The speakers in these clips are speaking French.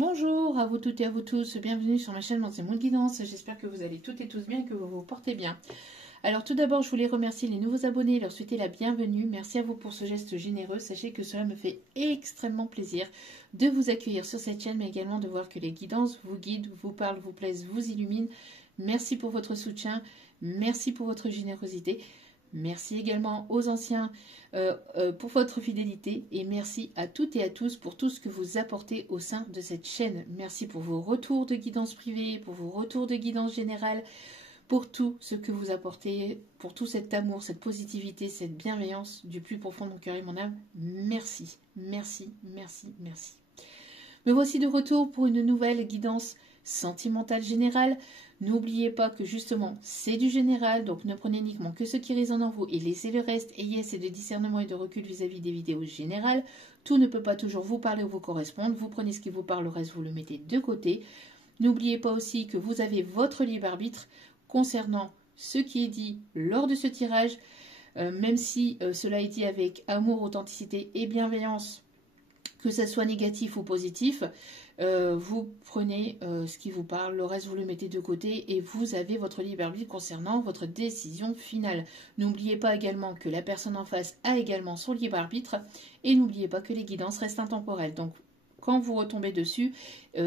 Bonjour à vous toutes et à vous tous, bienvenue sur ma chaîne Monty Moon Guidance, j'espère que vous allez toutes et tous bien et que vous vous portez bien. Alors tout d'abord je voulais remercier les nouveaux abonnés et leur souhaiter la bienvenue, merci à vous pour ce geste généreux, sachez que cela me fait extrêmement plaisir de vous accueillir sur cette chaîne mais également de voir que les guidances vous guident, vous parlent, vous plaisent, vous illuminent. Merci pour votre soutien, merci pour votre générosité. Merci également aux anciens pour votre fidélité et merci à toutes et à tous pour tout ce que vous apportez au sein de cette chaîne. Merci pour vos retours de guidance privée, pour vos retours de guidance générale, pour tout ce que vous apportez, pour tout cet amour, cette positivité, cette bienveillance du plus profond de mon cœur et de mon âme. Merci, merci, merci, merci. Me voici de retour pour une nouvelle guidance sentimentale générale. N'oubliez pas que justement c'est du général, donc ne prenez uniquement que ce qui résonne en vous et laissez le reste. Ayez assez de discernement et de recul vis-à-vis des vidéos générales. Tout ne peut pas toujours vous parler ou vous correspondre. Vous prenez ce qui vous parle, le reste vous le mettez de côté. N'oubliez pas aussi que vous avez votre libre arbitre concernant ce qui est dit lors de ce tirage, même si cela est dit avec amour, authenticité et bienveillance. Que ça soit négatif ou positif, vous prenez ce qui vous parle, le reste vous le mettez de côté et vous avez votre libre arbitre concernant votre décision finale. N'oubliez pas également que la personne en face a également son libre arbitre et n'oubliez pas que les guidances restent intemporelles. Donc quand vous retombez dessus,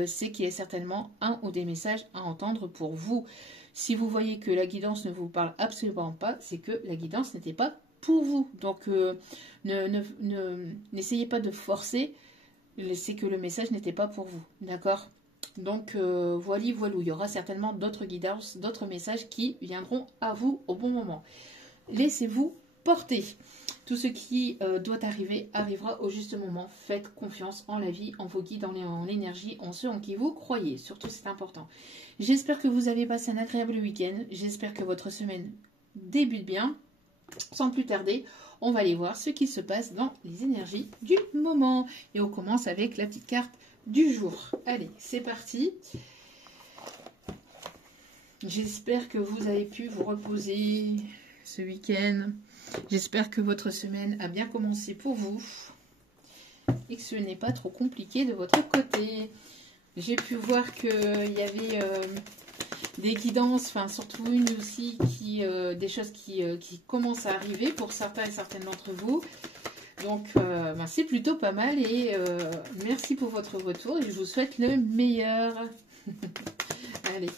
c'est qu'il y a certainement un ou des messages à entendre pour vous. Si vous voyez que la guidance ne vous parle absolument pas, c'est que la guidance n'était pas pour vous. Donc n'essayez pas de forcer, c'est que le message n'était pas pour vous, d'accord? Donc voilà, il y aura certainement d'autres guidances, d'autres messages qui viendront à vous au bon moment. Laissez-vous porter. Tout ce qui doit arriver arrivera au juste moment. Faites confiance en la vie, en vos guides, en l'énergie, en ceux en qui vous croyez. Surtout, c'est important. J'espère que vous avez passé un agréable week-end. J'espère que votre semaine débute bien. Sans plus tarder, on va aller voir ce qui se passe dans les énergies du moment. Et on commence avec la petite carte du jour. Allez, c'est parti. J'espère que vous avez pu vous reposer ce week-end. J'espère que votre semaine a bien commencé pour vous et que ce n'est pas trop compliqué de votre côté. J'ai pu voir qu'il y avait des guidances, enfin surtout une aussi, des choses qui commencent à arriver pour certains et certaines d'entre vous. Donc c'est plutôt pas mal et merci pour votre retour et je vous souhaite le meilleur. Allez.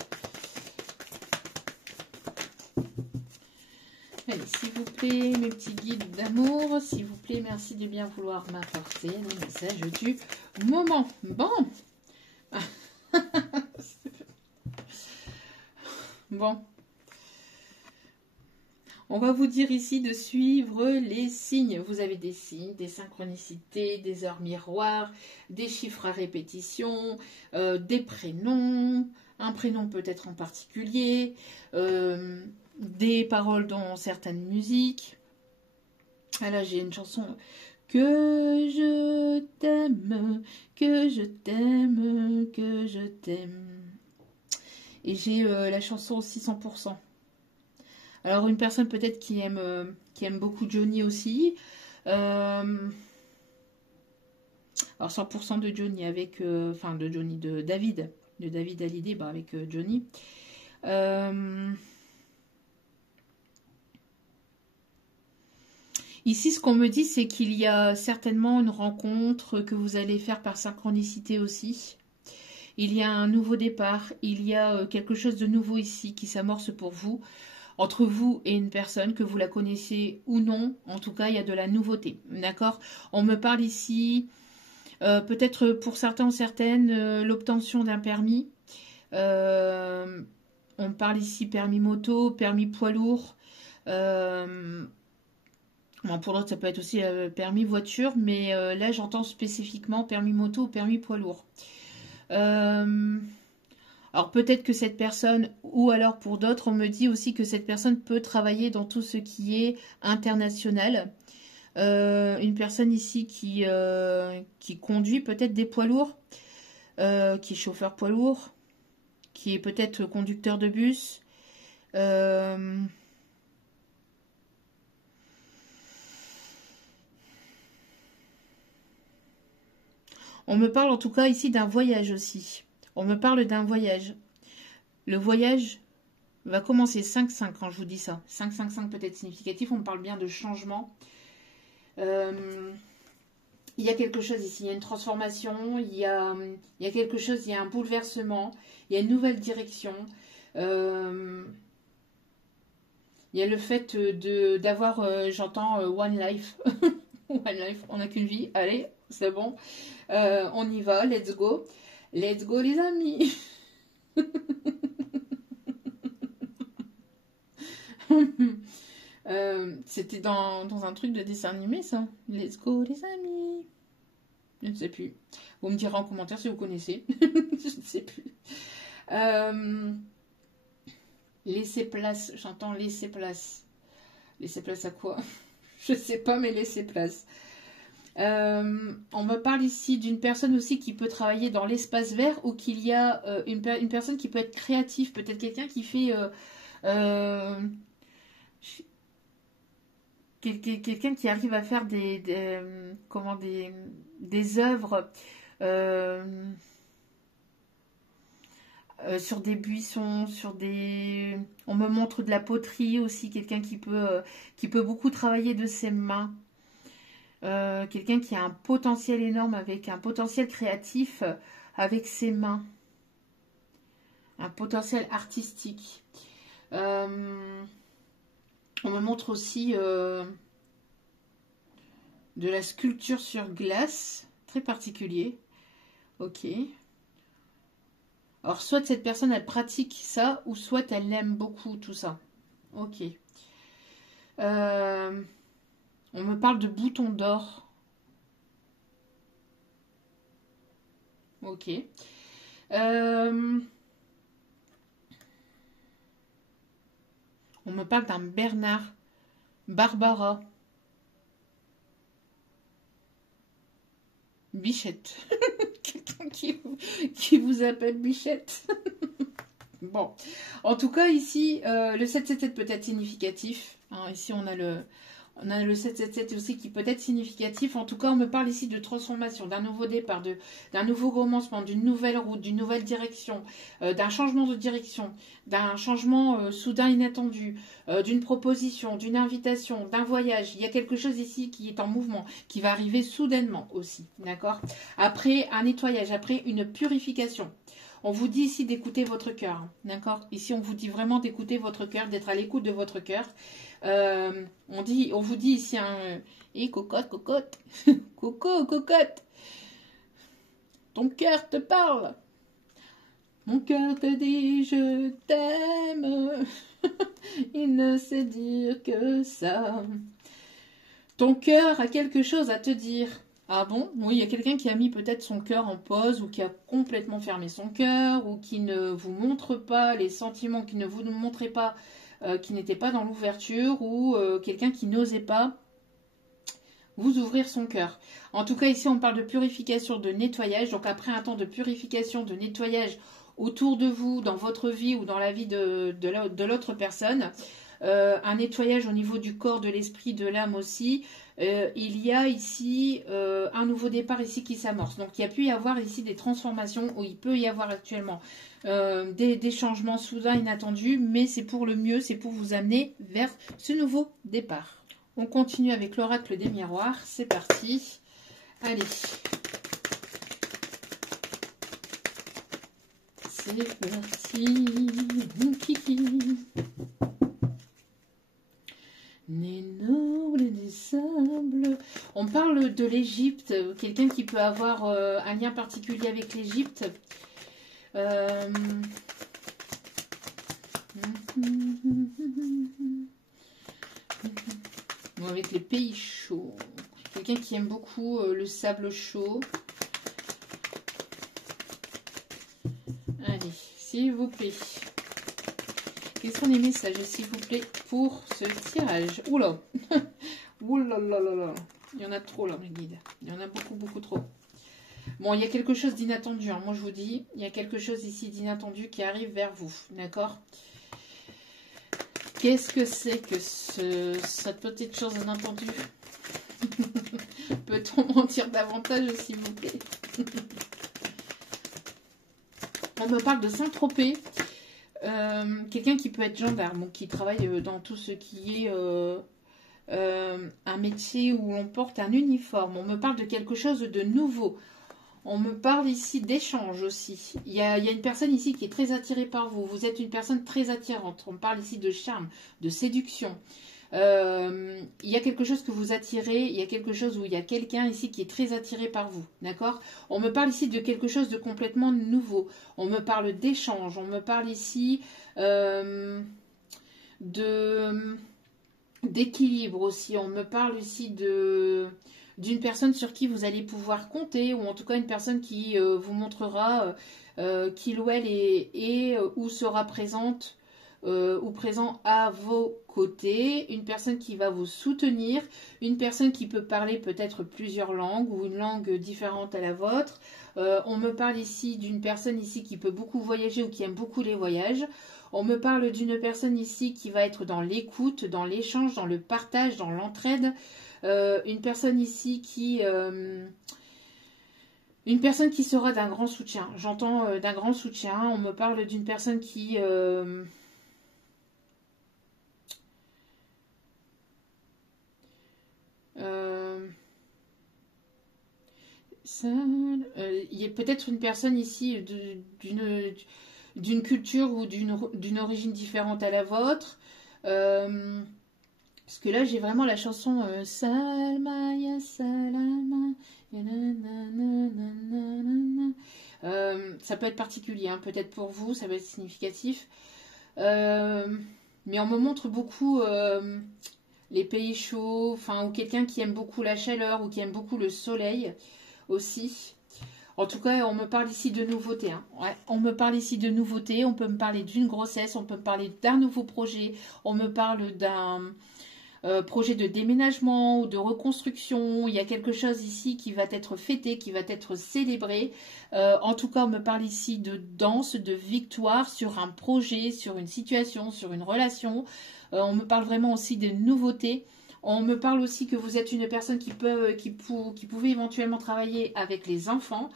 Allez, s'il vous plaît, mes petits guides d'amour, s'il vous plaît, merci de bien vouloir m'apporter le message du moment. Bon. Bon. On va vous dire ici de suivre les signes. Vous avez des signes, des synchronicités, des heures miroirs, des chiffres à répétition, des prénoms, un prénom peut-être en particulier, des paroles dans certaines musiques. Ah là, j'ai une chanson. Que je t'aime, que je t'aime, que je t'aime. Et j'ai la chanson aussi 100%. Alors une personne peut-être qui aime beaucoup Johnny aussi. Alors 100% de Johnny avec, de Johnny, de David Hallyday, avec Johnny. Ici, ce qu'on me dit, c'est qu'il y a certainement une rencontre que vous allez faire par synchronicité aussi. Il y a un nouveau départ, il y a quelque chose de nouveau ici qui s'amorce pour vous, entre vous et une personne, que vous la connaissez ou non. En tout cas, il y a de la nouveauté, d'accord? On me parle ici, peut-être pour certains ou certaines, l'obtention d'un permis. On me parle ici permis moto, permis poids lourd. Bon, pour d'autres, ça peut être aussi permis voiture, mais là, j'entends spécifiquement permis moto ou permis poids lourd. Alors peut-être que cette personne, ou alors pour d'autres, on me dit aussi que cette personne peut travailler dans tout ce qui est international. Une personne ici qui conduit peut-être des poids lourds, qui est chauffeur poids lourd, qui est peut-être conducteur de bus. On me parle en tout cas ici d'un voyage aussi. On me parle d'un voyage. Le voyage va commencer 5-5 quand je vous dis ça. 5-5-5 peut être significatif. On me parle bien de changement. Il y a quelque chose ici. Il y a une transformation. Il y a quelque chose. Il y a un bouleversement. Il y a une nouvelle direction. Il y a le fait d'avoir, j'entends, One Life. One Life, on n'a qu'une vie. Allez, c'est bon. On y va, let's go. Let's go les amis. C'était dans un truc de dessin animé ça. Let's go les amis. Je ne sais plus. Vous me direz en commentaire si vous connaissez. Je ne sais plus. Laissez place, j'entends laisser place. Laisser place à quoi? Je ne sais pas, mais laissez place. On me parle ici d'une personne aussi qui peut travailler dans l'espace vert ou qu'il y a une personne qui peut être créative, peut-être quelqu'un qui fait quelqu'un qui arrive à faire des œuvres sur des buissons, on me montre de la poterie aussi, quelqu'un qui peut beaucoup travailler de ses mains. Quelqu'un qui a un potentiel énorme, avec un potentiel créatif avec ses mains, un potentiel artistique. On me montre aussi de la sculpture sur glace, très particulier. Ok. Alors soit cette personne elle pratique ça, ou soit elle aime beaucoup tout ça. Ok. On me parle de boutons d'or. Ok. On me parle d'un Bernard. Barbara. Bichette. Quelqu'un qui vous appelle Bichette. Bon. En tout cas, ici, le 777 peut être significatif. Hein, ici, on a le 777 aussi qui peut être significatif. En tout cas, on me parle ici de transformation, d'un nouveau départ, d'un nouveau commencement, d'une nouvelle route, d'une nouvelle direction, d'un changement de direction, d'un changement soudain inattendu, d'une proposition, d'une invitation, d'un voyage. Il y a quelque chose ici qui est en mouvement, qui va arriver soudainement aussi, d'accord? Après un nettoyage, après une purification. On vous dit ici d'écouter votre cœur, hein, d'accord? Ici, on vous dit vraiment d'écouter votre cœur, d'être à l'écoute de votre cœur. On vous dit ici, hein, cocotte, cocotte, coco, cocotte, ton cœur te parle. Mon cœur te dit je t'aime. Il ne sait dire que ça. Ton cœur a quelque chose à te dire. Ah bon? Oui, il y a quelqu'un qui a mis peut-être son cœur en pause, ou qui a complètement fermé son cœur, ou qui ne vous montre pas les sentiments, qui ne vous montrait pas, qui n'était pas dans l'ouverture, ou quelqu'un qui n'osait pas vous ouvrir son cœur. En tout cas, ici, on parle de purification, de nettoyage. Donc, après un temps de purification, de nettoyage autour de vous, dans votre vie ou dans la vie de l'autre personne, un nettoyage au niveau du corps, de l'esprit, de l'âme aussi, il y a ici un nouveau départ ici qui s'amorce. Donc, il y a pu y avoir ici des transformations, où il peut y avoir actuellement des changements soudains, inattendus, mais c'est pour le mieux, c'est pour vous amener vers ce nouveau départ. On continue avec l'oracle des miroirs. C'est parti. Allez. C'est parti. Mon kiki. Nénoble des sables. On parle de l'Égypte. Quelqu'un qui peut avoir un lien particulier avec l'Égypte. Avec les pays chauds. Quelqu'un qui aime beaucoup le sable chaud. Allez, s'il vous plaît. Quels sont les messages, s'il vous plaît, pour ce tirage? Oula. Oula là là là. Il y en a trop là, mes guides. Il y en a beaucoup, beaucoup trop. Bon, il y a quelque chose d'inattendu. Hein. Moi, je vous dis, il y a quelque chose ici d'inattendu qui arrive vers vous. D'accord? Qu'est-ce que c'est que cette petite chose inattendue? Peut-on en dire davantage, s'il vous plaît? On me parle de Saint-Tropez. Quelqu'un qui peut être gendarme ou qui travaille dans tout ce qui est un métier où on porte un uniforme. On me parle de quelque chose de nouveau. On me parle ici d'échange aussi. Il y a une personne ici qui est très attirée par vous. Vous êtes une personne très attirante. On me parle ici de charme, de séduction. Il y a quelque chose que vous attirez. Il y a quelque chose où il y a quelqu'un ici qui est très attiré par vous. D'accord? On me parle ici de quelque chose de complètement nouveau. On me parle d'échange. On me parle ici d'équilibre aussi. On me parle ici d'une personne sur qui vous allez pouvoir compter, ou en tout cas une personne qui vous montrera qui ou elle est ou sera présente ou présent à vos côtés, une personne qui va vous soutenir, une personne qui peut parler peut-être plusieurs langues ou une langue différente à la vôtre. On me parle ici d'une personne ici qui peut beaucoup voyager ou qui aime beaucoup les voyages. On me parle d'une personne ici qui va être dans l'écoute, dans l'échange, dans le partage, dans l'entraide. Une personne ici une personne qui sera d'un grand soutien. J'entends d'un grand soutien. On me parle d'une personne qui... il y a peut-être une personne ici d'une culture ou d'une origine différente à la vôtre. Parce que là, j'ai vraiment la chanson Salma ya Salama. Ça peut être particulier, hein, peut-être pour vous, ça va être significatif. Mais on me montre beaucoup les pays chauds, enfin, ou quelqu'un qui aime beaucoup la chaleur ou qui aime beaucoup le soleil aussi. En tout cas, on me parle ici de nouveautés. Hein. Ouais, on me parle ici de nouveautés. On peut me parler d'une grossesse. On peut me parler d'un nouveau projet. On me parle d'un projet de déménagement ou de reconstruction. Il y a quelque chose ici qui va être fêté, qui va être célébré. En tout cas, on me parle ici de danse, de victoire sur un projet, sur une situation, sur une relation. On me parle vraiment aussi de nouveautés. On me parle aussi que vous êtes une personne qui pouvait éventuellement travailler avec les enfants.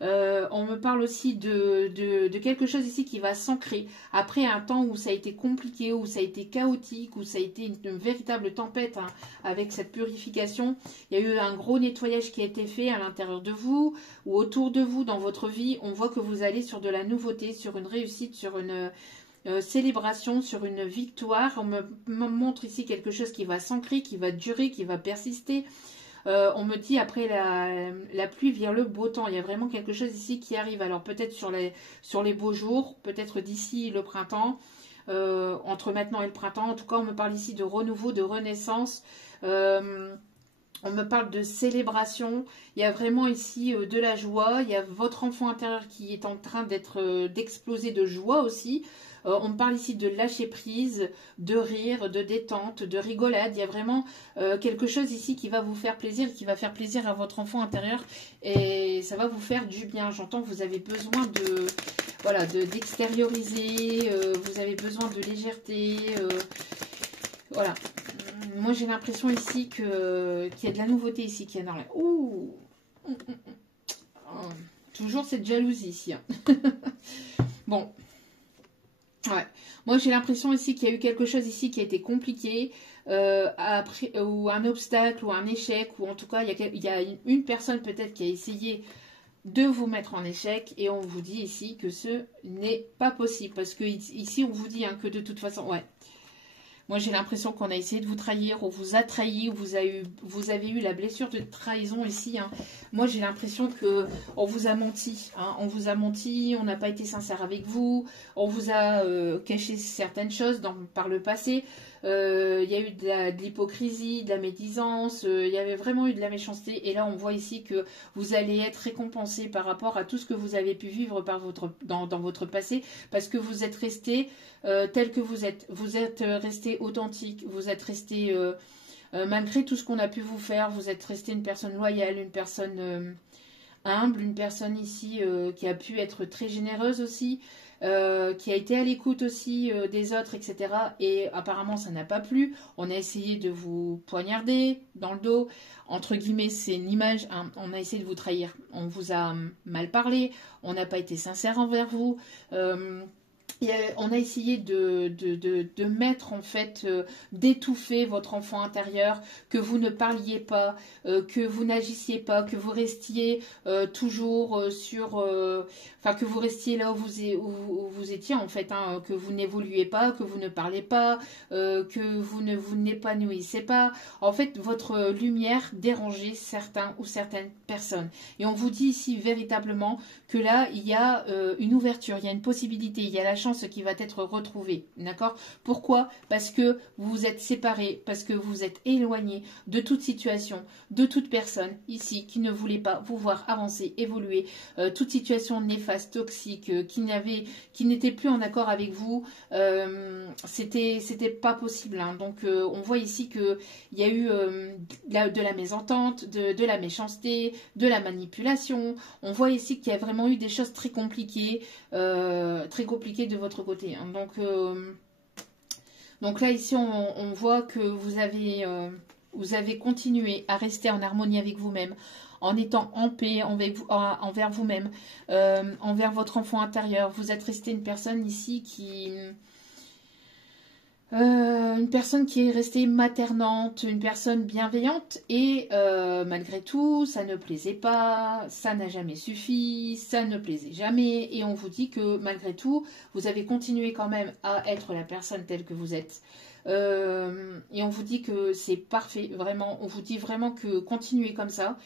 On me parle aussi de quelque chose ici qui va s'ancrer. Après un temps où ça a été compliqué, où ça a été chaotique, où ça a été une véritable tempête hein, avec cette purification, il y a eu un gros nettoyage qui a été fait à l'intérieur de vous ou autour de vous dans votre vie. On voit que vous allez sur de la nouveauté, sur une réussite, sur une... célébration, sur une victoire. On me montre ici quelque chose qui va s'ancrer, qui va durer, qui va persister. On me dit après la pluie vient le beau temps. Il y a vraiment quelque chose ici qui arrive. Alors peut-être sur les beaux jours, peut-être d'ici le printemps, entre maintenant et le printemps. En tout cas, on me parle ici de renouveau, de renaissance. On me parle de célébration. Il y a vraiment ici de la joie. Il y a votre enfant intérieur qui est en train d'exploser de joie aussi. On me parle ici de lâcher prise, de rire, de détente, de rigolade. Il y a vraiment quelque chose ici qui va vous faire plaisir, qui va faire plaisir à votre enfant intérieur. Et ça va vous faire du bien. J'entends que vous avez besoin d'extérioriser. Vous avez besoin de légèreté. Voilà. Moi, j'ai l'impression ici qu'il y a de la nouveauté ici qui est dans la... Ouh. Toujours cette jalousie ici. Hein. Bon. Ouais. Moi, j'ai l'impression ici qu'il y a eu quelque chose ici qui a été compliqué, après, ou un obstacle, ou un échec, ou en tout cas, il y a une personne peut-être qui a essayé de vous mettre en échec, et on vous dit ici que ce n'est pas possible, parce que ici, on vous dit hein, que de toute façon, ouais. Moi, j'ai l'impression qu'on a essayé de vous trahir, on vous a trahi, vous avez eu la blessure de trahison ici. Hein. Moi, j'ai l'impression qu'on vous a menti. Hein. On vous a menti, on n'a pas été sincère avec vous, on vous a caché certaines choses par le passé. Il y a eu de l'hypocrisie, de la médisance, il y avait vraiment eu de la méchanceté. Et là, on voit ici que vous allez être récompensé par rapport à tout ce que vous avez pu vivre dans votre passé, parce que vous êtes resté tel que vous êtes. Vous êtes resté authentique, vous êtes resté, malgré tout ce qu'on a pu vous faire, vous êtes resté une personne loyale, une personne humble, une personne ici qui a pu être très généreuse aussi, qui a été à l'écoute aussi des autres, etc. Et apparemment, ça n'a pas plu. On a essayé de vous poignarder dans le dos. Entre guillemets, c'est une image. Hein. On a essayé de vous trahir. On vous a mal parlé. On n'a pas été sincère envers vous. Et on a essayé de mettre en fait, d'étouffer votre enfant intérieur, que vous ne parliez pas, que vous n'agissiez pas, que vous restiez toujours enfin que vous restiez là où vous étiez en fait, hein, que vous n'évoluez pas, que vous ne parlez pas, que vous n'épanouissez pas. En fait, votre lumière dérangeait certains ou certaines personnes. Et on vous dit ici véritablement que là, il y a une ouverture, il y a une possibilité, il y a la chance qui va être retrouvée. D'accord? Pourquoi? Parce que vous vous êtes séparés, parce que vous êtes éloignés de toute situation, de toute personne ici qui ne voulait pas vous voir avancer, évoluer, toute situation néfaste, toxique, qui n'était plus en accord avec vous, c'était pas possible. Hein. Donc on voit ici qu'il y a eu de la mésentente, de la méchanceté, de la manipulation. On voit ici qu'il y a vraiment eu des choses très compliquées de votre côté. Hein. Donc là, ici, on voit que vous avez continué à rester en harmonie avec vous-même, en étant en paix envers vous-même, envers votre enfant intérieur. Vous êtes resté une personne ici une personne qui est restée maternante, une personne bienveillante et malgré tout, ça ne plaisait pas, ça n'a jamais suffi, ça ne plaisait jamais et on vous dit que malgré tout, vous avez continué quand même à être la personne telle que vous êtes. Et on vous dit que c'est parfait, vraiment, on vous dit vraiment que continuez comme ça.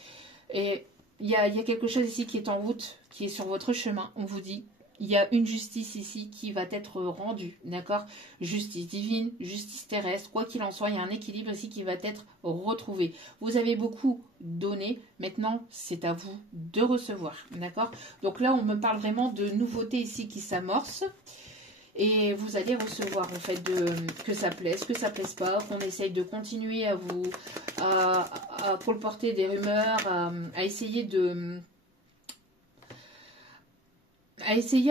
Et il y a quelque chose ici qui est en route, qui est sur votre chemin, on vous dit. Il y a une justice ici qui va être rendue, d'accord? Justice divine, justice terrestre, quoi qu'il en soit, il y a un équilibre ici qui va être retrouvé. Vous avez beaucoup donné, maintenant c'est à vous de recevoir, d'accord? Donc là, on me parle vraiment de nouveautés ici qui s'amorcent. Et vous allez recevoir en fait que ça plaise, que ça plaise pas, qu'on essaye de continuer à colporter des rumeurs, à essayer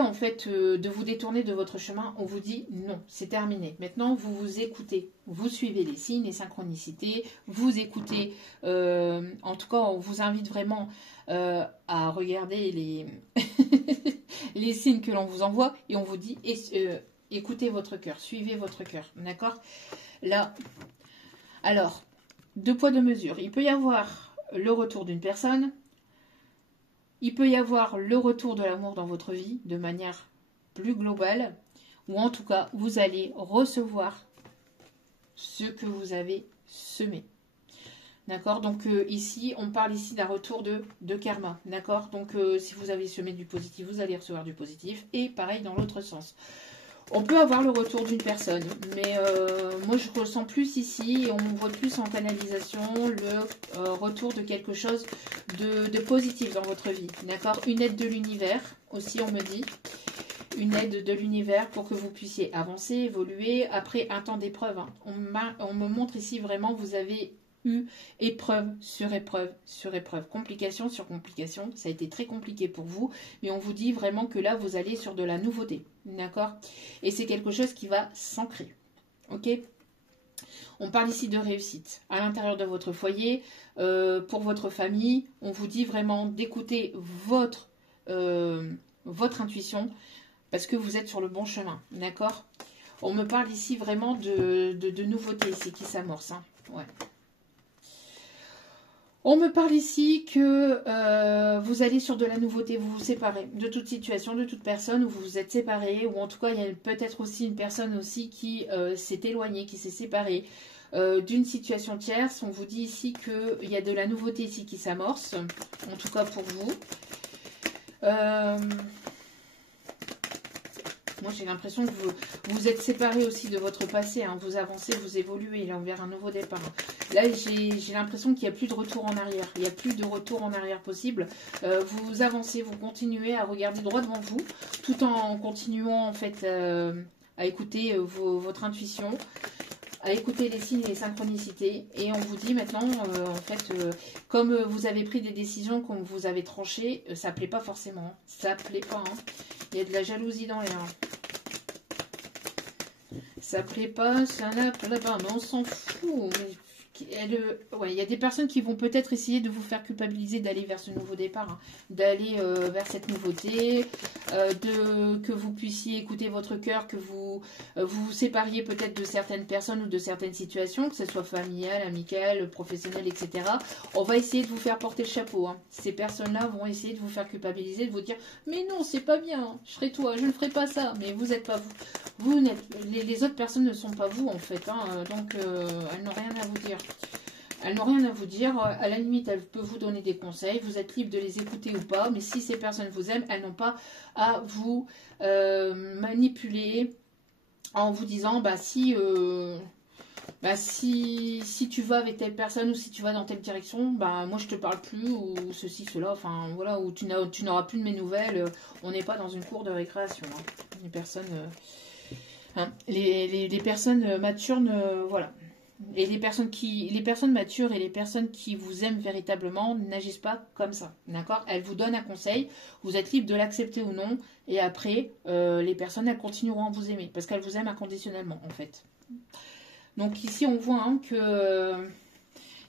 en fait de vous détourner de votre chemin. On vous dit non, c'est terminé. Maintenant, vous vous écoutez, vous suivez les signes, les synchronicités, vous écoutez. En tout cas, on vous invite vraiment à regarder les signes que l'on vous envoie et on vous dit écoutez votre cœur, suivez votre cœur, d'accord? Là, alors, 2 poids 2 mesures. Il peut y avoir le retour d'une personne. Il peut y avoir le retour de l'amour dans votre vie de manière plus globale, ou en tout cas, vous allez recevoir ce que vous avez semé. D'accord? Donc ici, on parle ici d'un retour de karma. D'accord? Donc si vous avez semé du positif, vous allez recevoir du positif. Et pareil dans l'autre sens. On peut avoir le retour d'une personne, mais moi je ressens plus ici, et on voit plus en canalisation le retour de quelque chose de positif dans votre vie. D'accord? Une aide de l'univers, aussi on me dit. Une aide de l'univers pour que vous puissiez avancer, évoluer après un temps d'épreuve. Hein. On me montre ici vraiment, vous avez eu épreuve sur épreuve sur épreuve, complication sur complication. Ça a été très compliqué pour vous, mais on vous dit vraiment que là, vous allez sur de la nouveauté. D'accord? Et c'est quelque chose qui va s'ancrer. Ok? On parle ici de réussite à l'intérieur de votre foyer, pour votre famille. On vous dit vraiment d'écouter votre intuition parce que vous êtes sur le bon chemin. D'accord? On me parle ici vraiment de nouveautés ici qui s'amorcent. Hein. Ouais. On me parle ici que vous allez sur de la nouveauté, vous vous séparez de toute situation, de toute personne, où vous vous êtes séparés, ou en tout cas il y a peut-être aussi une personne aussi qui s'est éloignée, qui s'est séparée d'une situation tierce. On vous dit ici qu'il y a de la nouveauté ici qui s'amorce, en tout cas pour vous. Moi, j'ai l'impression que vous êtes séparés aussi de votre passé. Hein. Vous avancez, vous évoluez vers un nouveau départ. Là, j'ai l'impression qu'il n'y a plus de retour en arrière. Il n'y a plus de retour en arrière possible. Vous avancez, vous continuez à regarder droit devant vous, tout en continuant en fait à écouter votre intuition. à écouter les signes et les synchronicités. Et on vous dit maintenant, en fait, comme vous avez pris des décisions, comme vous avez tranché, ça plaît pas forcément. Hein. Ça plaît pas. Hein. Il y a de la jalousie dans l'air. Ça plaît pas, ça n'a pas là-bas, mais on s'en fout. Ouais, il y a des personnes qui vont peut-être essayer de vous faire culpabiliser d'aller vers ce nouveau départ, hein, d'aller vers cette nouveauté, que vous puissiez écouter votre cœur, que vous vous sépariez peut-être de certaines personnes ou de certaines situations, que ce soit familiale, amicale, professionnelle, etc. On va essayer de vous faire porter le chapeau. Hein. Ces personnes-là vont essayer de vous faire culpabiliser, de vous dire « Mais non, c'est pas bien, hein. Je serai toi, je ne ferai pas ça. » Mais vous n'êtes pas vous. Vous n'êtes, les autres personnes ne sont pas vous en fait, hein, donc elles n'ont rien à vous dire. Elles n'ont rien à vous dire, à la limite elles peuvent vous donner des conseils, vous êtes libre de les écouter ou pas, mais si ces personnes vous aiment, elles n'ont pas à vous manipuler en vous disant si tu vas avec telle personne ou si tu vas dans telle direction, moi je te parle plus ou ceci, cela, enfin voilà, ou tu n'auras plus de mes nouvelles, on n'est pas dans une cour de récréation, hein. Les personnes... Hein, les personnes matures, voilà. Et les personnes matures et les personnes qui vous aiment véritablement n'agissent pas comme ça, d'accord? Elles vous donnent un conseil, vous êtes libre de l'accepter ou non, et après, les personnes, elles continueront à vous aimer, parce qu'elles vous aiment inconditionnellement, en fait. Donc ici, on voit hein, que...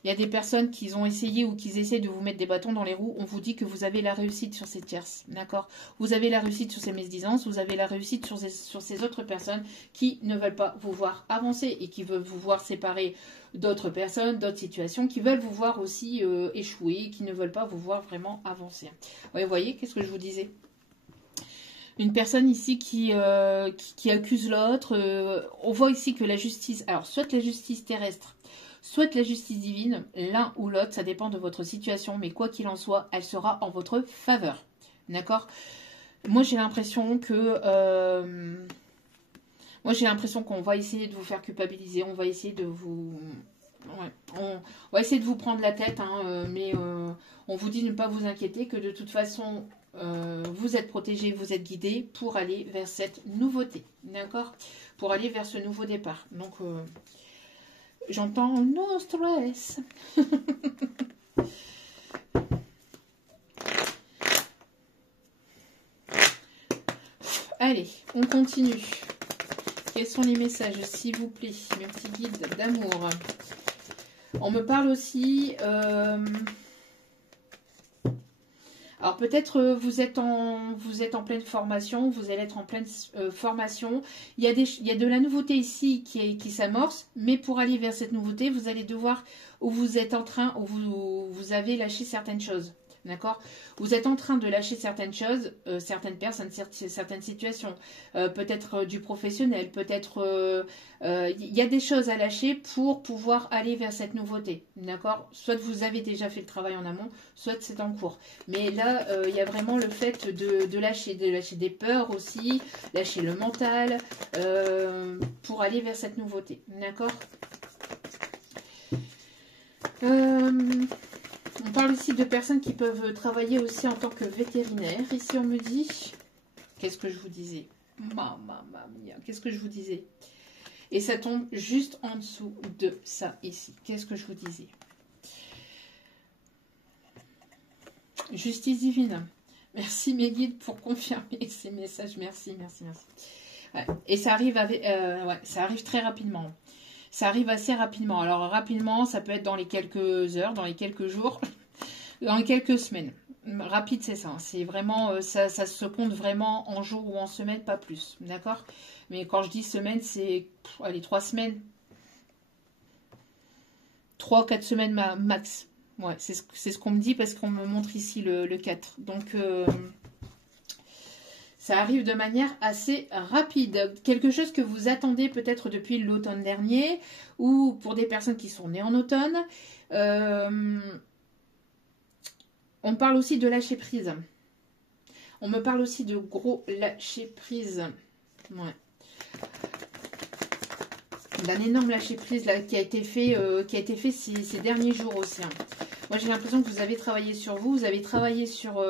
Il y a des personnes qui ont essayé ou qui essaient de vous mettre des bâtons dans les roues. On vous dit que vous avez la réussite sur ces tierces, d'accord? Vous avez la réussite sur ces médisances, vous avez la réussite sur ces autres personnes qui ne veulent pas vous voir avancer et qui veulent vous voir séparer d'autres personnes, d'autres situations, qui veulent vous voir aussi échouer, qui ne veulent pas vous voir vraiment avancer. Ouais, vous voyez, qu'est-ce que je vous disais? Une personne ici qui accuse l'autre. On voit ici que la justice, alors soit la justice terrestre, soit la justice divine, l'un ou l'autre, ça dépend de votre situation, mais quoi qu'il en soit, elle sera en votre faveur. D'accord? Moi, j'ai l'impression que... moi, j'ai l'impression qu'on va essayer de vous faire culpabiliser, on va essayer de vous... Ouais, on va essayer de vous prendre la tête, hein, mais on vous dit de ne pas vous inquiéter, que de toute façon, vous êtes protégé, vous êtes guidé pour aller vers cette nouveauté. D'accord? Pour aller vers ce nouveau départ. Donc... j'entends no stress. Allez, on continue. Quels sont les messages, s'il vous plaît, mes petits guides d'amour? On me parle aussi... alors peut-être vous êtes en pleine formation, vous allez être en pleine formation. Il y a de la nouveauté ici qui s'amorce, mais pour aller vers cette nouveauté, vous allez devoir, ou vous êtes en train, ou vous avez lâché certaines choses. D'accord? Vous êtes en train de lâcher certaines choses, certaines personnes, certaines situations, peut-être du professionnel, peut-être il y a des choses à lâcher pour pouvoir aller vers cette nouveauté. D'accord? Soit vous avez déjà fait le travail en amont, soit c'est en cours. Mais là, il y a vraiment le fait de lâcher des peurs aussi, lâcher le mental, pour aller vers cette nouveauté. D'accord? On parle ici de personnes qui peuvent travailler aussi en tant que vétérinaire. Ici, on me dit... Qu'est-ce que je vous disais? Mamma mia, qu'est-ce que je vous disais? Et ça tombe juste en dessous de ça, ici. Qu'est-ce que je vous disais? Justice divine. Merci mes guides pour confirmer ces messages. Merci, merci, merci. Ouais. Et ça arrive, ça arrive très rapidement. Ça arrive assez rapidement. Alors rapidement, ça peut être dans les quelques heures, dans les quelques jours, dans les quelques semaines. Rapide, c'est ça. C'est vraiment, ça se compte vraiment en jours ou en semaines, pas plus. D'accord? Mais quand je dis semaine, c'est, allez, 3 semaines. 3-4 semaines max. Ouais, c'est ce qu'on me dit parce qu'on me montre ici le 4. Donc... ça arrive de manière assez rapide. Quelque chose que vous attendez peut-être depuis l'automne dernier ou pour des personnes qui sont nées en automne. On parle aussi de lâcher prise. On me parle aussi de gros lâcher prise. Ouais. D'un énorme lâcher prise là, qui a été fait ces derniers jours aussi. Hein. Moi, j'ai l'impression que vous avez travaillé sur vous, vous avez travaillé sur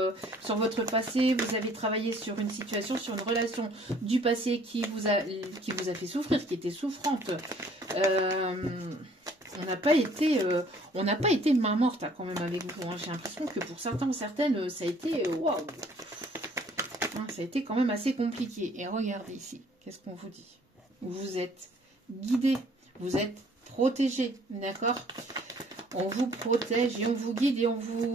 votre passé, vous avez travaillé sur une situation, sur une relation du passé qui vous a fait souffrir, qui était souffrante. On n'a pas été main morte hein, quand même avec vous. Hein. J'ai l'impression que pour certains ou certaines, ça a été waouh. Hein, ça a été quand même assez compliqué. Et regardez ici, qu'est-ce qu'on vous dit? Vous êtes guidé, vous êtes protégé, d'accord? On vous protège et on vous guide et on vous,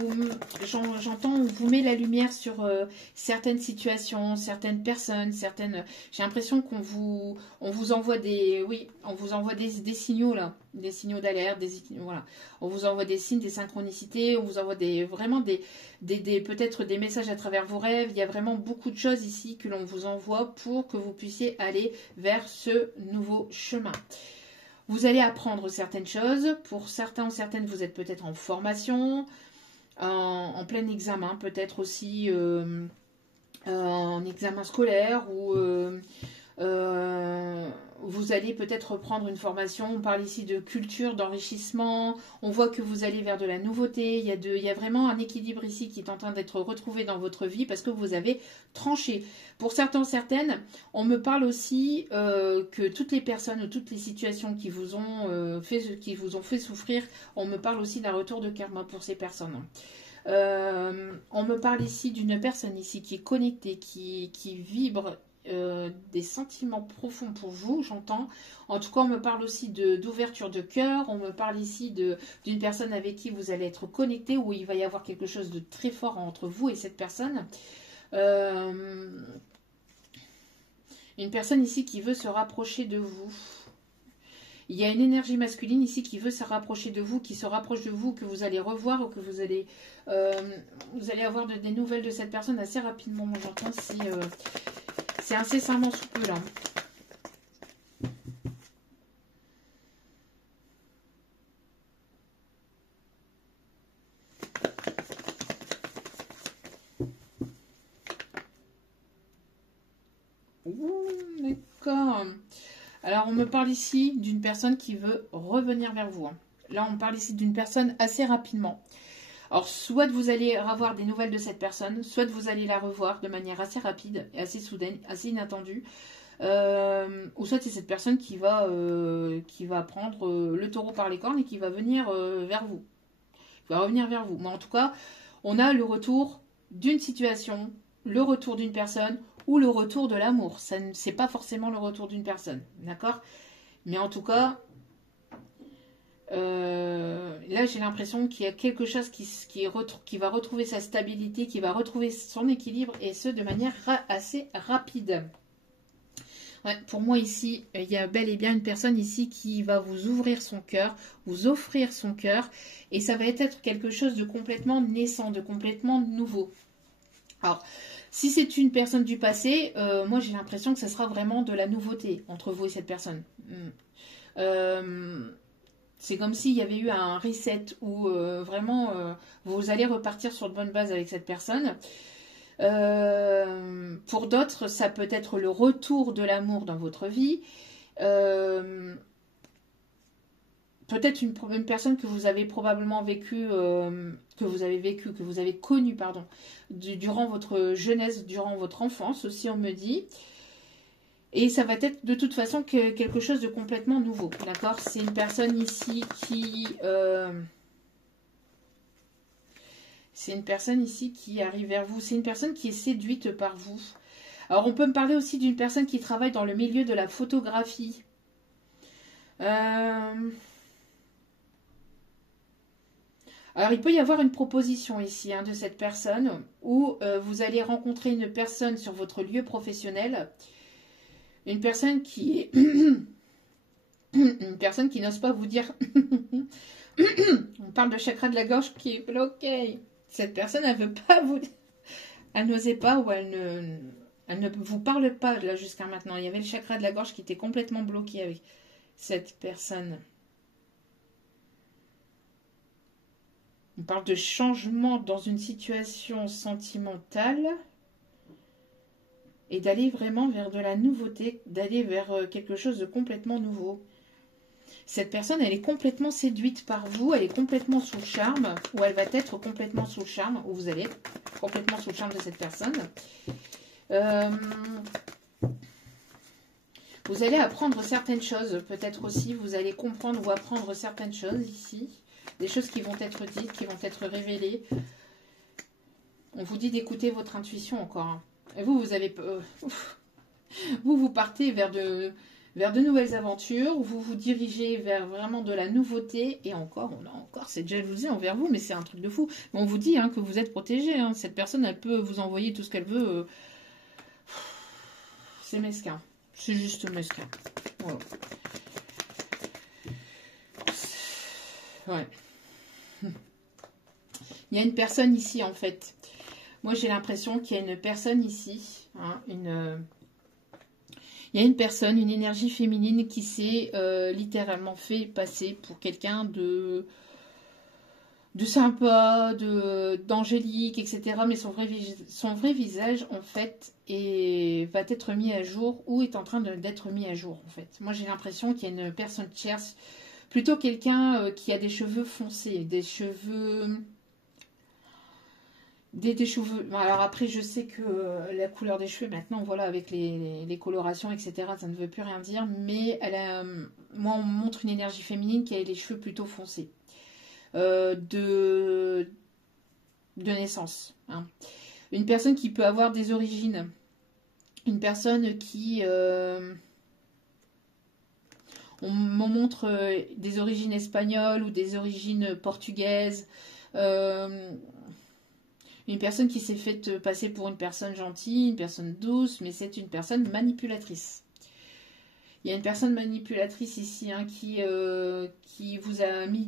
j'entends, on vous met la lumière sur certaines situations, certaines personnes, certaines. J'ai l'impression on vous envoie des, oui, on vous envoie des signaux là, des signaux d'alerte, voilà. On vous envoie des signes, des synchronicités, on vous envoie vraiment peut-être des messages à travers vos rêves. Il y a vraiment beaucoup de choses ici que l'on vous envoie pour que vous puissiez aller vers ce nouveau chemin. Vous allez apprendre certaines choses. Pour certains ou certaines, vous êtes peut-être en formation, en plein examen, peut-être aussi en examen scolaire ou vous allez peut-être reprendre une formation. On parle ici de culture, d'enrichissement. On voit que vous allez vers de la nouveauté. Il y a vraiment un équilibre ici qui est en train d'être retrouvé dans votre vie parce que vous avez tranché. Pour certains, certaines, on me parle aussi que toutes les personnes ou toutes les situations qui vous ont fait souffrir, on me parle aussi d'un retour de karma pour ces personnes. On me parle ici d'une personne ici qui est connectée, qui vibre des sentiments profonds pour vous, j'entends. En tout cas, on me parle aussi d'ouverture de cœur. On me parle ici d'une personne avec qui vous allez être connecté, où il va y avoir quelque chose de très fort entre vous et cette personne. Une personne ici qui veut se rapprocher de vous. Il y a une énergie masculine ici qui veut se rapprocher de vous, qui se rapproche de vous, que vous allez revoir ou que vous allez avoir des nouvelles de cette personne assez rapidement. Moi, j'entends si c'est incessamment sous peu là. D'accord. Alors, on me parle ici d'une personne qui veut revenir vers vous. Là, on parle ici d'une personne assez rapidement. Alors, soit vous allez avoir des nouvelles de cette personne, soit vous allez la revoir de manière assez rapide, assez soudaine, assez inattendue. Ou soit c'est cette personne qui va prendre le taureau par les cornes et qui va venir vers vous. Qui va revenir vers vous. Mais en tout cas, on a le retour d'une situation, le retour d'une personne ou le retour de l'amour. Ça c'est pas forcément le retour d'une personne, d'accord? Mais en tout cas, là j'ai l'impression qu'il y a quelque chose qui va retrouver sa stabilité, qui va retrouver son équilibre et ce de manière assez rapide. Ouais, pour moi ici, il y a bel et bien une personne ici qui va vous ouvrir son cœur, vous offrir son cœur et ça va être quelque chose de complètement naissant, de complètement nouveau. Alors, si c'est une personne du passé, moi j'ai l'impression que ce sera vraiment de la nouveauté entre vous et cette personne. C'est comme s'il y avait eu un reset où vraiment vous allez repartir sur de bonnes bases avec cette personne. Pour d'autres, ça peut être le retour de l'amour dans votre vie. Peut-être une personne que vous avez probablement vécu, que vous avez connue, pardon, durant votre jeunesse, durant votre enfance aussi, on me dit. Et ça va être de toute façon quelque chose de complètement nouveau, d'accord? C'est une personne ici qui... c'est une personne ici qui arrive vers vous. C'est une personne qui est séduite par vous. Alors, on peut me parler aussi d'une personne qui travaille dans le milieu de la photographie. Alors, il peut y avoir une proposition ici de cette personne où vous allez rencontrer une personne sur votre lieu professionnel. Une personne qui est... une personne qui n'ose pas vous dire... On parle de chakra de la gorge qui est bloqué. Cette personne, elle veut pas vous... Elle n'osait pas ou elle ne vous parle pas là jusqu'à maintenant. Il y avait le chakra de la gorge qui était complètement bloqué avec cette personne. On parle de changement dans une situation sentimentale et d'aller vraiment vers de la nouveauté, d'aller vers quelque chose de complètement nouveau. Cette personne, elle est complètement séduite par vous, elle est complètement sous le charme, ou elle va être complètement sous le charme, ou vous allez être complètement sous le charme de cette personne. Vous allez apprendre certaines choses, peut-être aussi, vous allez comprendre ou apprendre certaines choses ici, des choses qui vont être dites, qui vont être révélées. On vous dit d'écouter votre intuition encore. Hein. Et vous, vous avez... vous partez vers de nouvelles aventures, vous vous dirigez vers vraiment de la nouveauté, et encore, on a encore cette jalousie envers vous, mais c'est un truc de fou. Mais on vous dit hein, que vous êtes protégé, hein. Cette personne, elle peut vous envoyer tout ce qu'elle veut. C'est mesquin, c'est juste mesquin. Voilà. Ouais. Il y a une personne ici, en fait. Moi, j'ai l'impression qu'il y a une personne ici, hein, il y a une personne, une énergie féminine qui s'est littéralement fait passer pour quelqu'un de sympa, d'angélique, etc. Mais son vrai visage, en fait, va être mis à jour ou est en train d'être mis à jour, en fait. Moi, j'ai l'impression qu'il y a une personne tierce, plutôt quelqu'un qui a des cheveux foncés, des cheveux... Des cheveux. Alors après, je sais que la couleur des cheveux, maintenant, voilà, avec les colorations, etc., ça ne veut plus rien dire. Mais moi, on me montre une énergie féminine qui a les cheveux plutôt foncés. De naissance. Hein. Une personne qui peut avoir des origines. Une personne qui... on me montre des origines espagnoles ou des origines portugaises. Une personne qui s'est faite passer pour une personne gentille, une personne douce, mais c'est une personne manipulatrice. Il y a une personne manipulatrice ici hein, qui vous a mis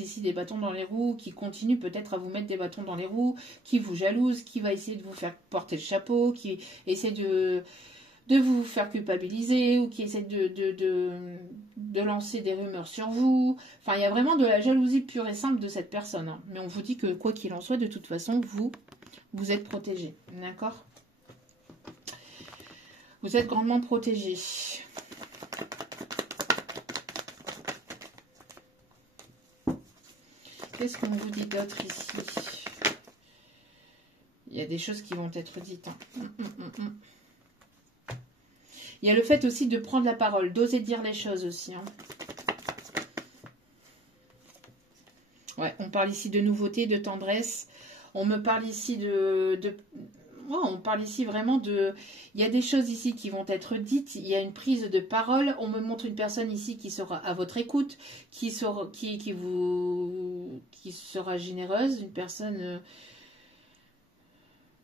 ici des bâtons dans les roues, qui continue peut-être à vous mettre des bâtons dans les roues, qui vous jalouse, qui va essayer de vous faire porter le chapeau, qui essaie de vous faire culpabiliser ou qui essaie de lancer des rumeurs sur vous. Enfin, il y a vraiment de la jalousie pure et simple de cette personne. Hein. Mais on vous dit que quoi qu'il en soit, de toute façon, vous êtes protégé. D'accord ? Vous êtes grandement protégé. Qu'est-ce qu'on vous dit d'autre ici ? Il y a des choses qui vont être dites. Hein. Il y a le fait aussi de prendre la parole, d'oser dire les choses aussi. Hein. Ouais, on parle ici de nouveauté, de tendresse. On me parle ici on parle ici vraiment de... Il y a des choses ici qui vont être dites. Il y a une prise de parole. On me montre une personne ici qui sera à votre écoute, qui sera généreuse, une personne...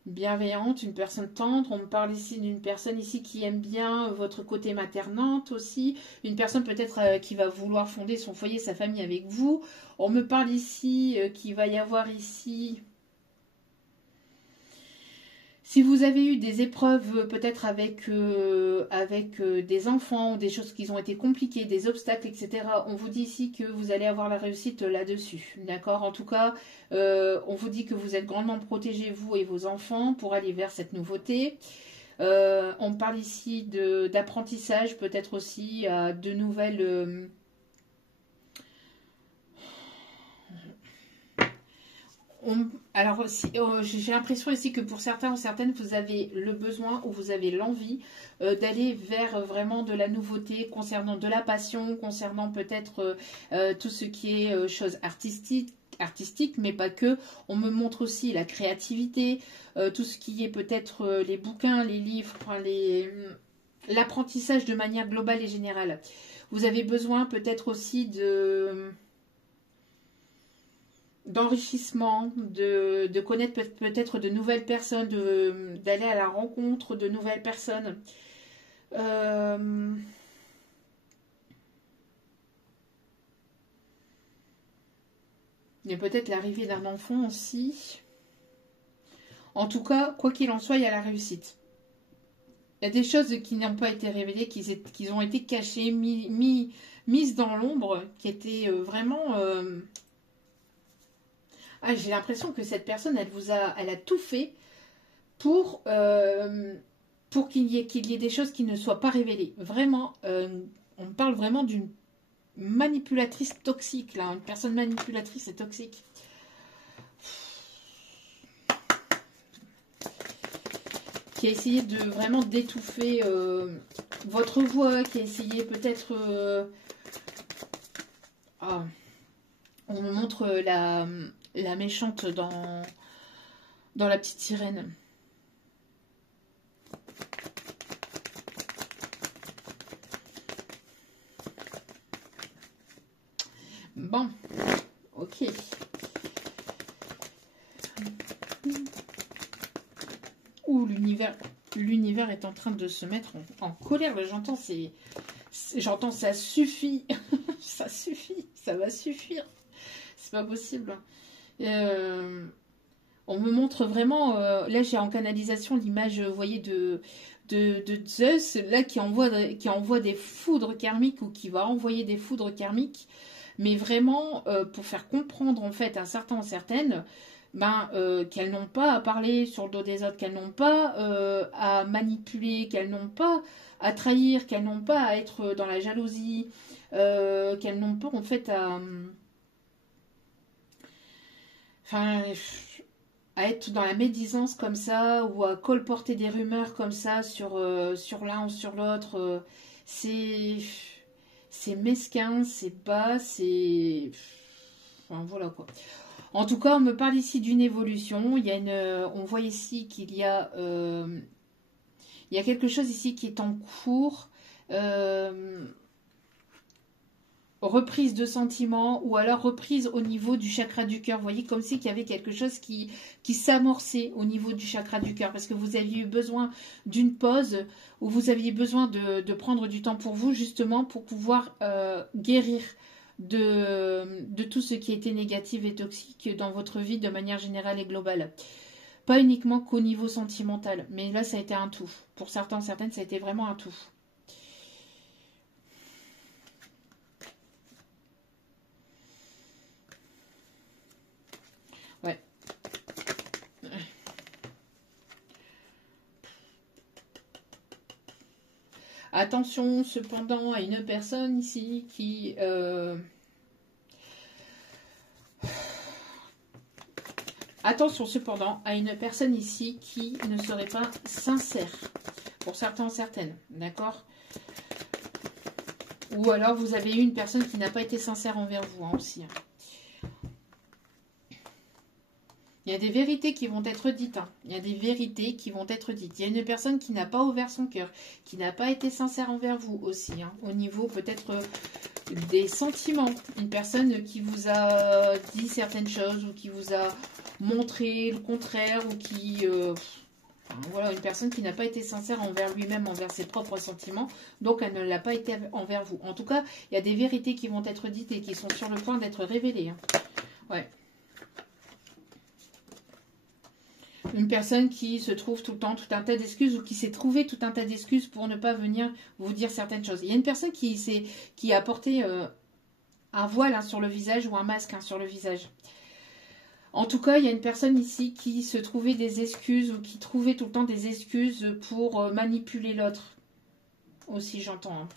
bienveillante, une personne tendre. On me parle ici d'une personne ici qui aime bien votre côté maternante aussi. Une personne peut-être qui va vouloir fonder son foyer, sa famille avec vous. On me parle ici qu'il va y avoir ici... Si vous avez eu des épreuves peut-être avec des enfants, des choses qui ont été compliquées, des obstacles, etc., on vous dit ici que vous allez avoir la réussite là-dessus. D'accord ? En tout cas, on vous dit que vous êtes grandement protégés, vous et vos enfants, pour aller vers cette nouveauté. On parle ici d'apprentissage, peut-être aussi de nouvelles... Alors, j'ai l'impression ici que pour certains ou certaines, vous avez le besoin ou vous avez l'envie d'aller vers vraiment de la nouveauté concernant de la passion, concernant peut-être tout ce qui est choses artistique, mais pas que. On me montre aussi la créativité, tout ce qui est peut-être les bouquins, les livres, l'apprentissage de manière globale et générale. Vous avez besoin peut-être aussi d'enrichissement, de connaître peut-être de nouvelles personnes, d'aller à la rencontre de nouvelles personnes. Il y a peut-être l'arrivée d'un enfant aussi. En tout cas, quoi qu'il en soit, il y a la réussite. Il y a des choses qui n'ont pas été révélées, qui ont été cachées, mises dans l'ombre, qui étaient vraiment... Ah, j'ai l'impression que cette personne, elle a tout fait pour qu'il y ait des choses qui ne soient pas révélées. Vraiment, on parle vraiment d'une manipulatrice toxique, là. Une personne manipulatrice et toxique. Qui a essayé de vraiment d'étouffer votre voix, qui a essayé peut-être... on me montre la méchante dans la petite sirène. Bon, ok. Ouh, l'univers est en train de se mettre en colère. J'entends, j'entends, ça suffit. Ça suffit, ça va suffire. C'est pas possible. On me montre vraiment, là j'ai en canalisation l'image, vous voyez, de Zeus, là qui envoie des foudres karmiques ou qui va envoyer des foudres karmiques, mais vraiment pour faire comprendre en fait à certains ou certaines qu'elles n'ont pas à parler sur le dos des autres, qu'elles n'ont pas à manipuler, qu'elles n'ont pas à trahir, qu'elles n'ont pas à être dans la jalousie, qu'elles n'ont pas en fait à être dans la médisance comme ça, ou à colporter des rumeurs comme ça sur l'un ou sur l'autre. C'est mesquin, c'est bas, c'est... Enfin, voilà quoi. En tout cas, on me parle ici d'une évolution. Il y a on voit ici qu'il y a quelque chose ici qui est en cours. Reprise de sentiments ou alors reprise au niveau du chakra du cœur. Vous voyez, comme si il y avait quelque chose qui s'amorçait au niveau du chakra du cœur parce que vous aviez eu besoin d'une pause ou vous aviez besoin de prendre du temps pour vous justement pour pouvoir guérir de tout ce qui était négatif et toxique dans votre vie de manière générale et globale. Pas uniquement qu'au niveau sentimental, mais là ça a été un tout. Pour certains, certaines, ça a été vraiment un tout. Ouais. Attention cependant à une personne ici qui... Attention cependant à une personne ici qui ne serait pas sincère. Pour certains, certaines. D'accord ? Ou alors vous avez eu une personne qui n'a pas été sincère envers vous aussi. Il y a des vérités qui vont être dites. Il y a des vérités qui vont être dites. Il y a une personne qui n'a pas ouvert son cœur, qui n'a pas été sincère envers vous aussi. Au niveau peut-être des sentiments. Une personne qui vous a dit certaines choses ou qui vous a montré le contraire ou qui... voilà, une personne qui n'a pas été sincère envers lui-même, envers ses propres sentiments, donc elle ne l'a pas été envers vous. En tout cas, il y a des vérités qui vont être dites et qui sont sur le point d'être révélées. Ouais. Une personne qui se trouve tout le temps tout un tas d'excuses ou qui s'est trouvé tout un tas d'excuses pour ne pas venir vous dire certaines choses. Il y a une personne qui a porté un voile sur le visage ou un masque sur le visage. En tout cas, il y a une personne ici qui se trouvait des excuses ou qui trouvait tout le temps des excuses pour manipuler l'autre. Aussi, j'entends.